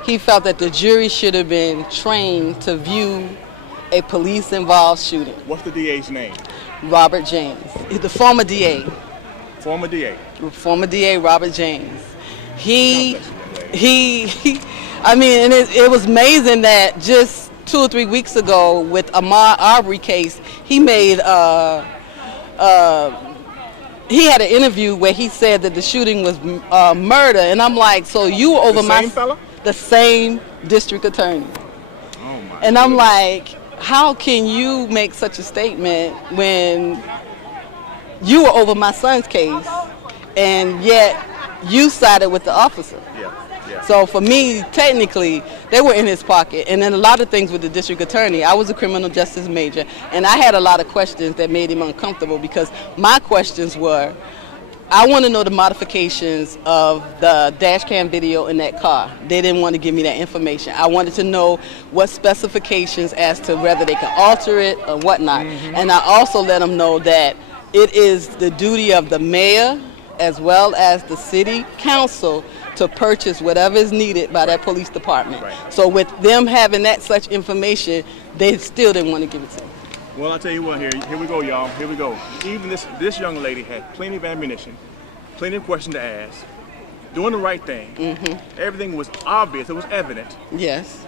he felt that the jury should have been trained to view a police-involved shooting. What's the DA's name? Robert James. He's the former DA. Former DA? Former DA Robert James. And it was amazing that just 2 or 3 weeks ago with Ahmaud Arbery case, he made he had an interview where he said that the shooting was murder, and I'm like, so you were over the same fella? The same district attorney. Oh my! And I'm like, how can you make such a statement when you were over my son's case, and yet you sided with the officer? Yeah. So for me, technically, they were in his pocket. And then a lot of things with the district attorney. I was a criminal justice major, and I had a lot of questions that made him uncomfortable because my questions were, I want to know the modifications of the dash cam video in that car. They didn't want to give me that information. I wanted to know what specifications as to whether they can alter it or whatnot. And I also let them know that it is the duty of the mayor as well as the city council to purchase whatever is needed by that police department. Right. So with them having that such information, they still didn't want to give it to me. Well, I'll tell you what, here we go, y'all. Here we go. Even this young lady had plenty of ammunition, plenty of questions to ask, doing the right thing. Everything was obvious. It was evident. Yes.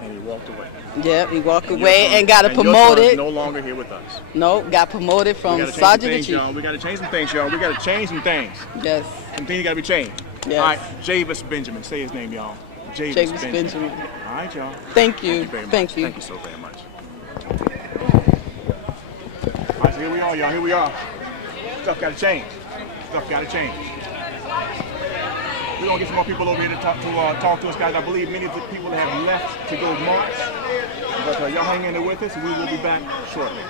And he walked away. Yeah, he walked And away your son- and got your son promoted. is no longer here with us. No, got promoted We from gotta change some sergeant to things, chief. y'all. We got to change some things, y'all. We got to change some things. Yes. Some things got to be changed. Yes. All right, Javis Benjamin. Say his name, y'all. Javis Benjamin. All right, y'all. Thank you. Very much. Thank you. Thank you so very much. All right, so here we are, y'all. Here we are. Stuff got to change. Stuff got to change. We're going to get some more people over here to talk to us, guys. I believe many of the people have left to go march. But y'all hang in there with us, and we will be back shortly.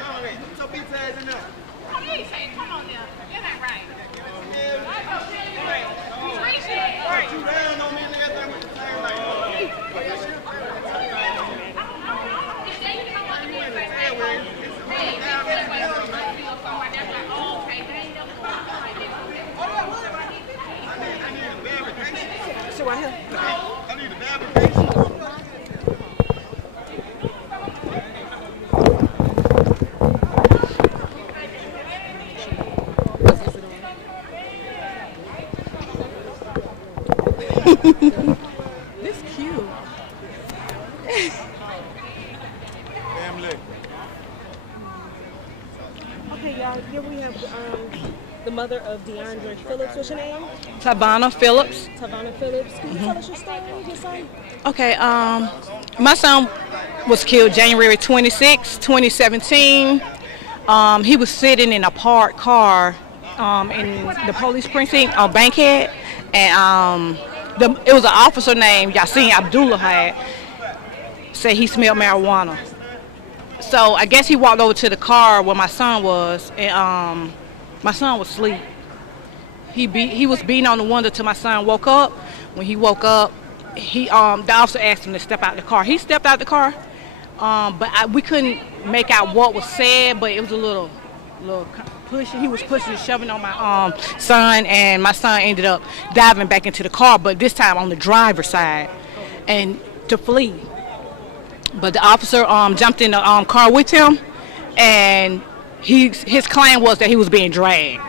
This cute. Family. Okay, y'all, here we have the mother of DeAndre Phillips. What's your name? Tavana Phillips. Tavana Phillips. Can you tell us your story, your son? Okay, my son was killed January 26, 2017. He was sitting in a parked car in the police precinct on Bankhead, and it was an officer named Yasin Abdullah had said he smelled marijuana. So I guess he walked over to the car where my son was, and my son was asleep. He was beating on the window till my son woke up. When he woke up, the officer asked him to step out the car. He stepped out the car, but we couldn't make out what was said, but it was a little pushing. He was pushing and shoving on my son, and my son ended up diving back into the car, but this time on the driver's side, and to flee. But the officer jumped in the car with him, and his claim was that he was being dragged.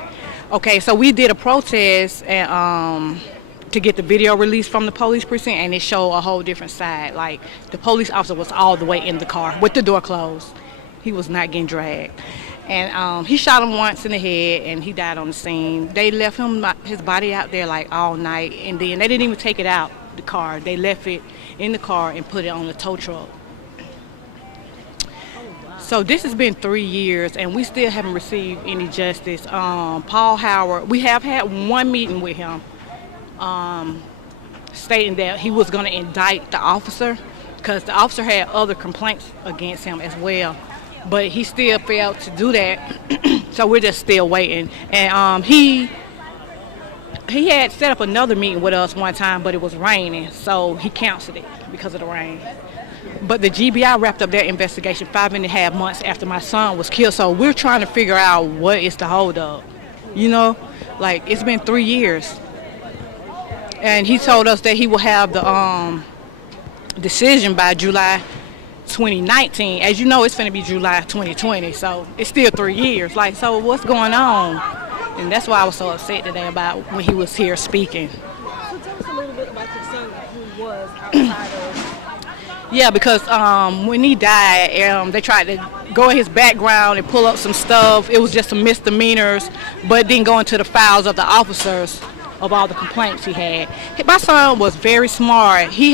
Okay, so we did a protest and to get the video released from the police precinct, and it showed a whole different side. Like, the police officer was all the way in the car with the door closed. He was not getting dragged. And he shot him once in the head, and he died on the scene. They left his body out there like all night, and then they didn't even take it out the car. They left it in the car and put it on the tow truck. So this has been 3 years, and we still haven't received any justice. Paul Howard, we have had one meeting with him, stating that he was going to indict the officer, because the officer had other complaints against him as well. But he still failed to do that, so we're just still waiting. And he had set up another meeting with us one time, but it was raining, so he canceled it because of the rain. But the GBI wrapped up their investigation 5.5 months after my son was killed, so we're trying to figure out what is the holdup. You know, like, it's been 3 years. And he told us that he will have the decision by July 2019. As you know, it's going to be July 2020, so it's still 3 years. Like, so what's going on? And that's why I was so upset today about when he was here speaking. So tell us a little bit about your son who was outside of... Yeah, because when he died, they tried to go in his background and pull up some stuff. It was just some misdemeanors, but didn't go into the files of the officers of all the complaints he had. My son was very smart. He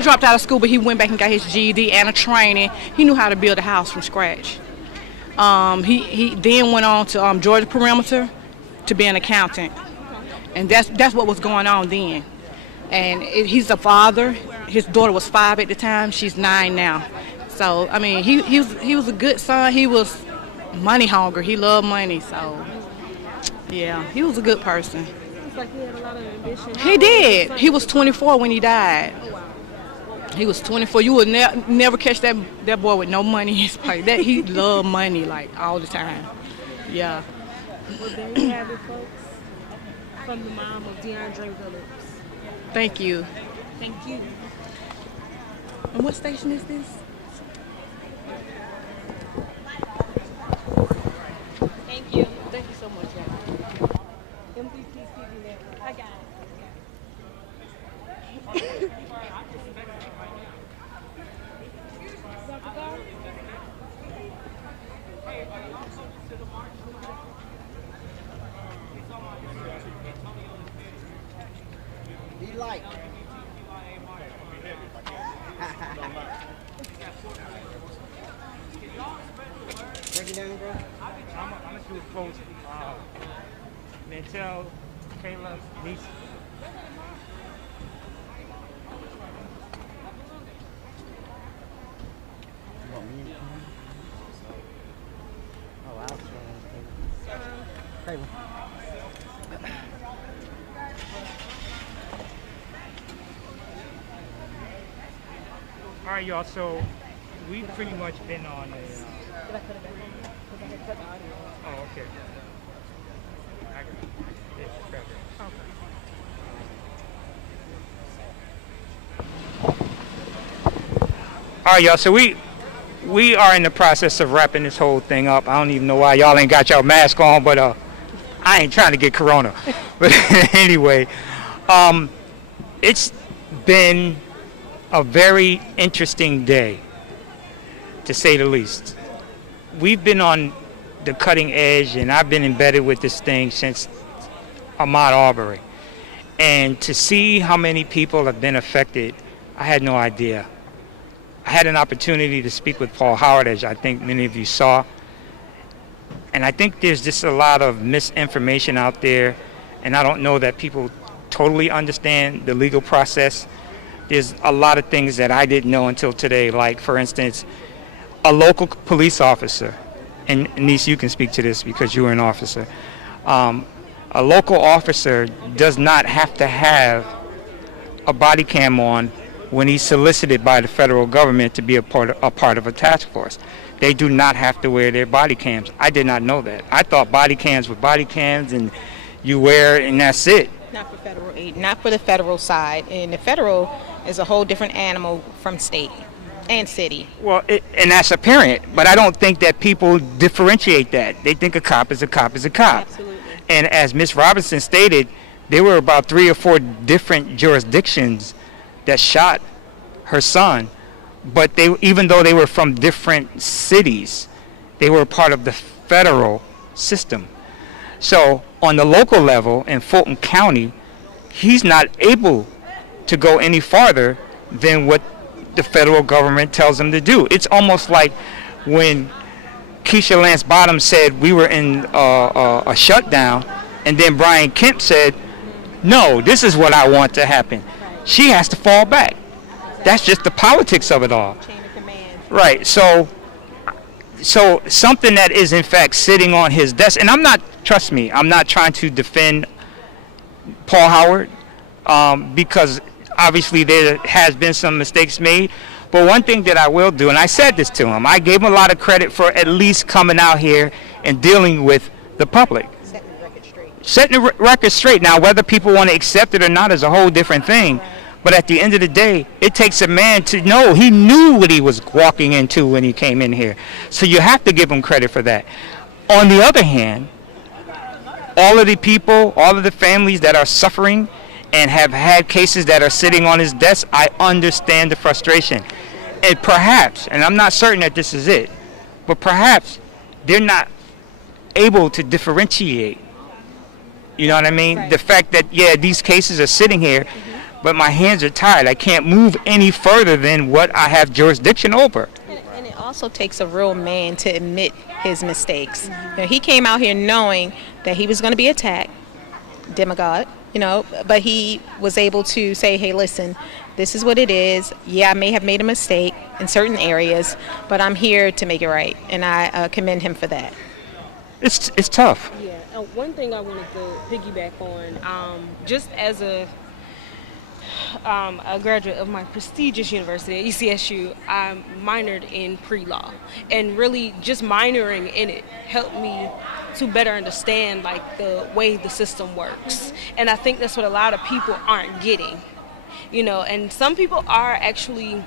dropped out of school, but he went back and got his GED and a training. He knew how to build a house from scratch. He then went on to Georgia Perimeter to be an accountant, and that's what was going on then. And he's a father. His daughter was 5 at the time. She's 9 now. So I mean, he was a good son. He was money hungry. He loved money. So yeah, he was a good person. It's like he had a lot of ambition. He did. He was 24 when he died. He was 24. You would never catch that boy with no money in his pocket. That he loved money like all the time. Yeah. Well, there you have it, folks. From the mom of DeAndre Phillips. Thank you. Thank you. And what station is this? Thank you. Thank you so much, y'all. MVP TV Network. I got it. Break it down, bro. I'm gonna do a post. Mantel, Kayla, Lisa. All right, y'all. So we've pretty much been on a. Oh, okay. I got it. Yeah, grab it. All right, y'all. So we are in the process of wrapping this whole thing up. I don't even know why y'all ain't got y'all mask on, but I ain't trying to get corona. But anyway, it's been a very interesting day, to say the least. We've been on the cutting edge, and I've been embedded with this thing since Ahmaud Arbery. And to see how many people have been affected, I had no idea. I had an opportunity to speak with Paul Howard, as I think many of you saw. And I think there's just a lot of misinformation out there, and I don't know that people totally understand the legal process. There's a lot of things that I didn't know until today, like, for instance, a local police officer, and Niece, you can speak to this because you were an officer. A local officer does not have to have a body cam on when he's solicited by the federal government to be a part of a task force. They do not have to wear their body cams. I did not know that. I thought body cams were body cams, and you wear it and that's it. Not for federal aid, not for the federal side. And the federal is a whole different animal from state and city. Well, and that's apparent, but I don't think that people differentiate that. They think a cop is a cop is a cop. Absolutely. And as Ms. Robinson stated, there were about 3 or 4 different jurisdictions that shot her son, but even though they were from different cities, they were part of the federal system. So on the local level in Fulton County, he's not able to go any farther than what the federal government tells him to do. It's almost like when Keisha Lance Bottoms said we were in a shutdown, and then Brian Kemp said, no, this is what I want to happen. She has to fall back. That's just the politics of it all. Right. So something that is in fact sitting on his desk, and trust me, I'm not trying to defend Paul Howard, because obviously there has been some mistakes made. But one thing that I will do, and I said this to him, I gave him a lot of credit for at least coming out here and dealing with the public. Setting the record straight. Now, whether people want to accept it or not is a whole different thing. But at the end of the day, it takes a man to know he knew what he was walking into when he came in here. So you have to give him credit for that. On the other hand, all of the people, all of the families that are suffering and have had cases that are sitting on his desk, I understand the frustration. And perhaps, and I'm not certain that this is it, but perhaps they're not able to differentiate. You know what I mean? Right. The fact that, yeah, these cases are sitting here, but my hands are tied. I can't move any further than what I have jurisdiction over. And it also takes a real man to admit his mistakes. You know, he came out here knowing that he was going to be attacked, demagogue, but he was able to say, hey, listen, this is what it is. Yeah, I may have made a mistake in certain areas, but I'm here to make it right. And I commend him for that. It's tough. Yeah. One thing I wanted to piggyback on, just as a graduate of my prestigious university at ECSU, I minored in pre-law, and really just minoring in it helped me to better understand the way the system works. And I think that's what a lot of people aren't getting, and some people are actually,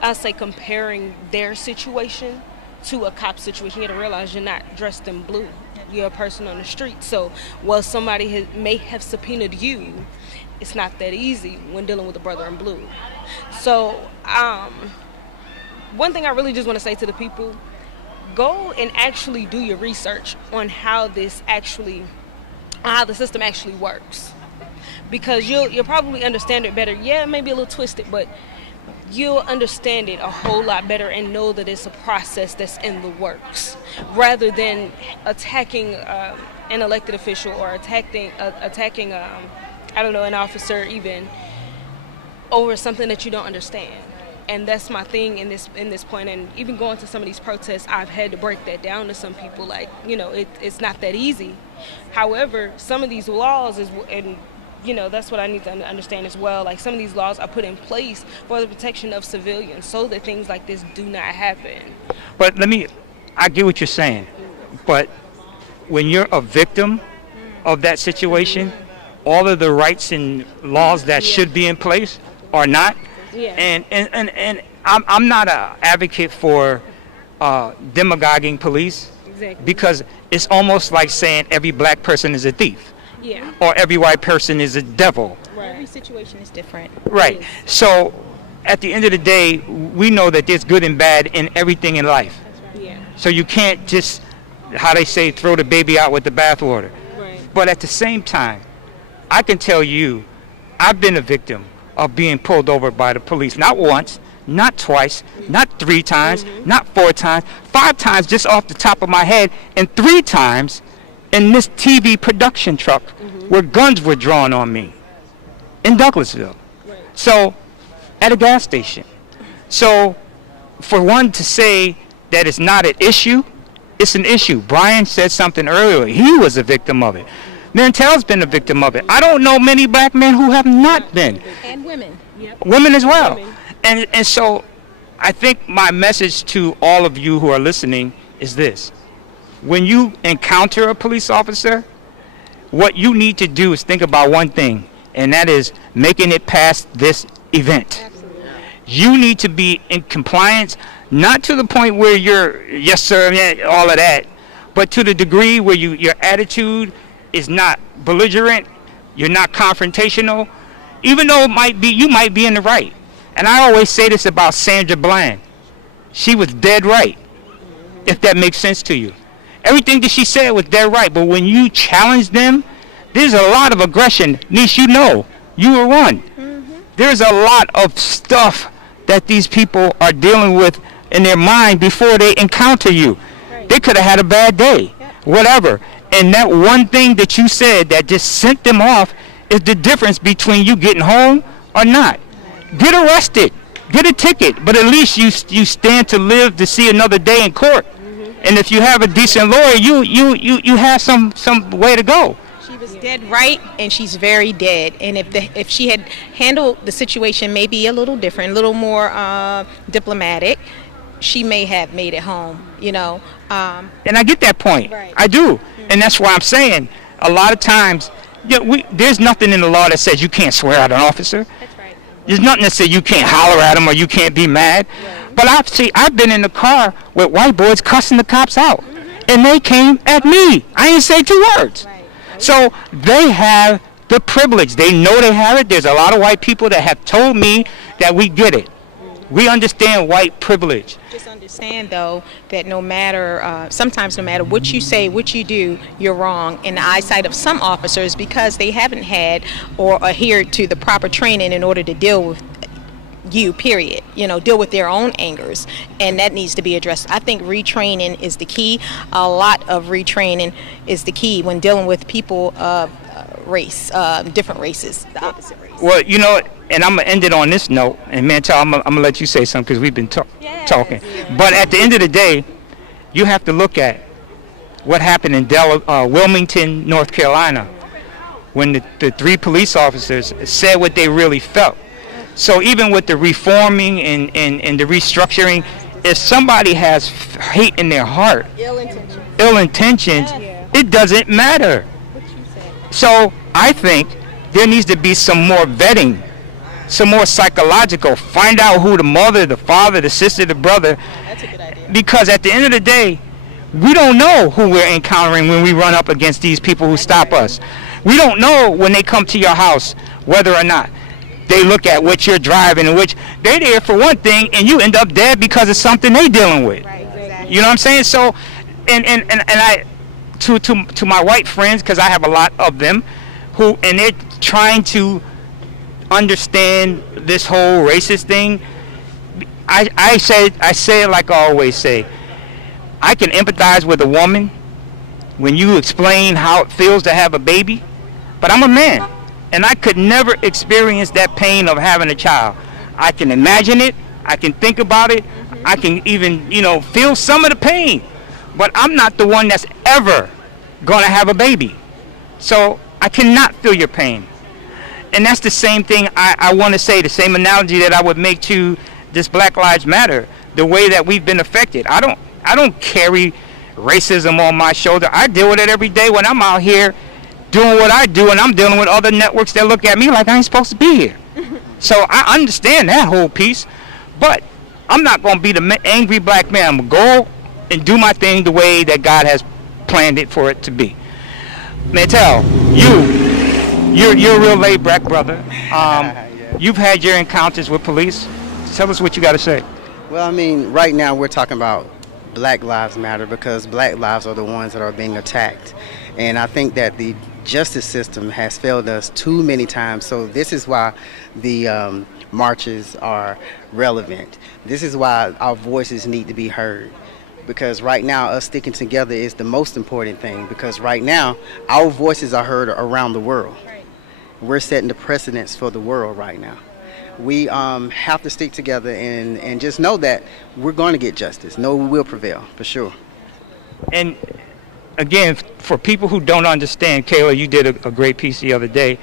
I say, comparing their situation to a cop situation. You got to realize you're not dressed in blue. You're a person on the street. So while somebody may have subpoenaed you, it's not that easy when dealing with a brother in blue. So one thing I really just want to say to the people, go and actually do your research on how the system actually works, because you'll probably understand it better. Yeah, it may be a little twisted, but you'll understand it a whole lot better and know that it's a process that's in the works, rather than attacking an elected official or attacking I don't know, an officer even, over something that you don't understand. And that's my thing in this point. And even going to some of these protests, I've had to break that down to some people. Like, it's not that easy. However, some of these laws that's what I need to understand as well. Like, some of these laws are put in place for the protection of civilians so that things like this do not happen. But I get what you're saying. But when you're a victim of that situation, all of the rights and laws that should be in place are not. Yeah. And I'm not an advocate for demagoguing police. Exactly. Because it's almost like saying every black person is a thief. Yeah. Or every white person is a devil. Right. Every situation is different. Right. So at the end of the day, we know that there's good and bad in everything in life. Right. Yeah. So you can't just, how they say, throw the baby out with the bathwater. Right. But at the same time, I can tell you, I've been a victim of being pulled over by the police. Not once, not twice, not 3 times, not 4 times, 5 times just off the top of my head, and 3 times in this TV production truck where guns were drawn on me in Douglasville. Right. So, at a gas station. So, for one to say that it's not an issue, it's an issue. Brian said something earlier. He was a victim of it. Mantel's been a victim of it. I don't know many black men who have not been. And women. Yep. Women as well. Women. And so I think my message to all of you who are listening is this. When you encounter a police officer, what you need to do is think about one thing, and that is making it past this event. Absolutely. You need to be in compliance, not to the point where you're, yes sir, yeah, all of that, but to the degree where your attitude is not belligerent, you're not confrontational, even though you might be in the right. And I always say this about Sandra Bland. She was dead right, if that makes sense to you. Everything that she said was dead right, but when you challenge them, there's a lot of aggression. Niece, you were one. There's a lot of stuff that these people are dealing with in their mind before they encounter you. Right. They could have had a bad day, whatever. And that one thing that you said that just sent them off is the difference between you getting home or not. Get arrested, get a ticket, but at least you stand to live to see another day in court. And if you have a decent lawyer, you have some way to go. She was dead right, and she's very dead. And if she had handled the situation maybe a little different, a little more diplomatic, she may have made it home. And I get that point. Right. I do, and that's why I'm saying a lot of times, there's nothing in the law that says you can't swear at an officer. That's right. There's nothing that says you can't holler at them or you can't be mad. Right. But I've been in the car with white boys cussing the cops out, and they came at me. I didn't say 2 words. Right. So they have the privilege. They know they have it. There's a lot of white people that have told me that we get it. We understand white privilege. Just understand, though, that sometimes no matter what you say, what you do, you're wrong in the eyesight of some officers because they haven't had or adhered to the proper training in order to deal with you, period. Deal with their own angers, and that needs to be addressed. I think retraining is the key. A lot of retraining is the key when dealing with people of race, different races, the opposite race. Well, and I'm going to end it on this note, and Mantel, I'm going to let you say something because we've been talking. But at the end of the day, you have to look at what happened in Wilmington, North Carolina, when the 3 police officers said what they really felt. So even with the reforming and the restructuring, if somebody has hate in their heart, ill intentions, it doesn't matter. So I think there needs to be some more vetting, some more psychological. Find out who the mother, the father, the sister, the brother. That's a good idea. Because at the end of the day, we don't know who we're encountering when we run up against these people who stop us. We don't know when they come to your house whether or not they look at what you're driving and which they're there for one thing and you end up dead because of something they're dealing with. Right, exactly. You know what I'm saying? So, and I, to my white friends, because I have a lot of them, and they're trying to understand this whole racist thing. I say it like I always say. I can empathize with a woman when you explain how it feels to have a baby, but I'm a man, and I could never experience that pain of having a child. I can imagine it, I can think about it, I can even, feel some of the pain, but I'm not the one that's ever going to have a baby. So I cannot feel your pain. And that's the same thing I want to say, the same analogy that I would make to this Black Lives Matter, the way that we've been affected. I don't carry racism on my shoulder. I deal with it every day when I'm out here doing what I do, and I'm dealing with other networks that look at me like I ain't supposed to be here. So I understand that whole piece, but I'm not going to be the angry black man. I'm going to go and do my thing the way that God has planned it for it to be. Mantel, you're a real laid back brother. You've had your encounters with police. Tell us what you got to say. Well, I mean, right now we're talking about Black Lives Matter because Black lives are the ones that are being attacked. And I think that the justice system has failed us too many times. So this is why the marches are relevant. This is why our voices need to be heard. Because right now, us sticking together is the most important thing. Because right now, our voices are heard around the world. We're setting the precedence for the world right now. We have to stick together and just know that we're going to get justice. No, we will prevail, for sure. And again, for people who don't understand, Kayla, you did a great piece the other day,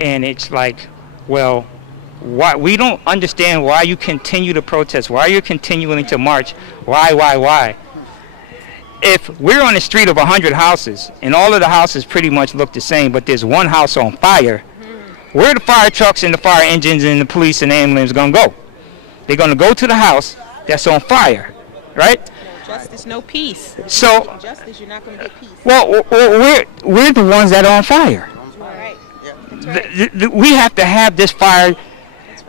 and it's like, well, why we don't understand why you continue to protest, why you're continuing to march, why? If we're on the street of 100 houses, and all of the houses pretty much look the same, but there's one house on fire, where are the fire trucks and the fire engines and the police and the ambulance going to go? They're going to go to the house that's on fire, right? No justice, no peace. So, justice, you're not going to get peace. Well, we're the ones that are on fire. Right. That's right. We have to have this fire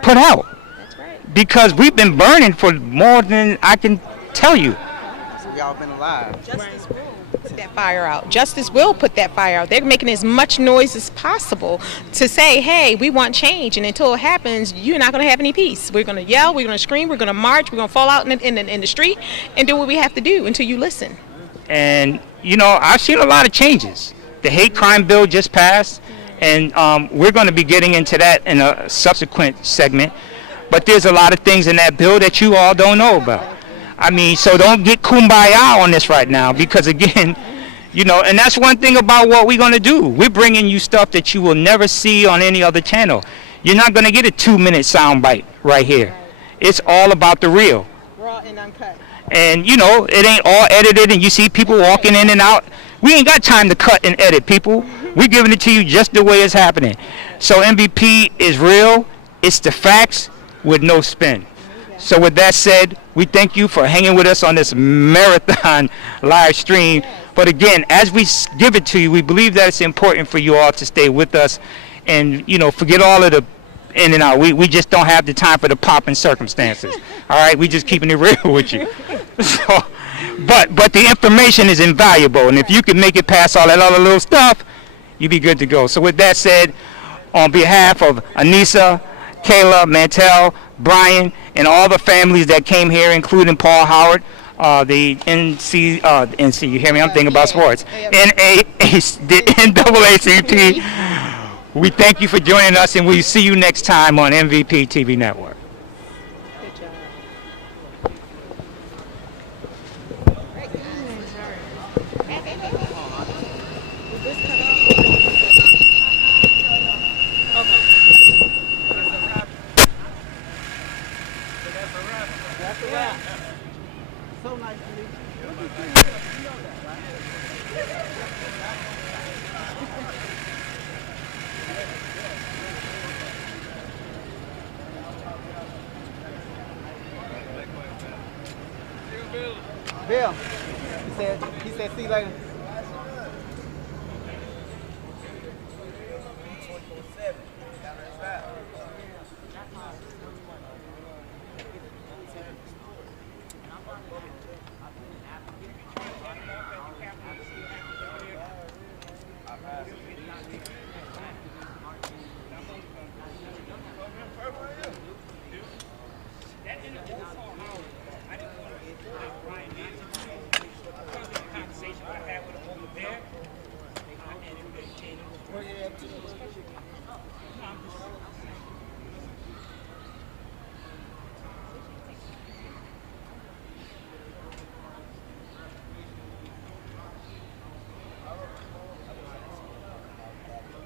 put out. That's right. Because we've been burning for more than I can tell you. So we all been alive. Justice will put that fire out. Justice will put that fire out. They're making as much noise as possible to say, hey, we want change. And until it happens, you're not going to have any peace. We're going to yell, we're going to scream, we're going to march, we're going to fall out in the street and do what we have to do until you listen. And, I've seen a lot of changes. The hate crime bill just passed, and we're going to be getting into that in a subsequent segment. But there's a lot of things in that bill that you all don't know about. I mean, so don't get kumbaya on this right now, because again, and that's one thing about what we're going to do. We're bringing you stuff that you will never see on any other channel. You're not going to get a 2-minute soundbite right here. It's all about the real. Raw and uncut. And, it ain't all edited and you see people walking in and out. We ain't got time to cut and edit, people. We're giving it to you just the way it's happening. So MVP is real. It's the facts with no spin. So with that said, we thank you for hanging with us on this marathon live stream. But again, as we give it to you, we believe that it's important for you all to stay with us and, forget all of the in and out. We just don't have the time for the popping circumstances. All right, we just keeping it real with you. So, but the information is invaluable, and if you can make it past all that other little stuff, you'll be good to go. So with that said, on behalf of Anissa, Kayla, Mantel, Brian, and all the families that came here, including Paul Howard, the NC, you hear me? I'm thinking about sports. The NAACP. We thank you for joining us, and we'll see you next time on MVP TV Network. Bill, he said, see you later.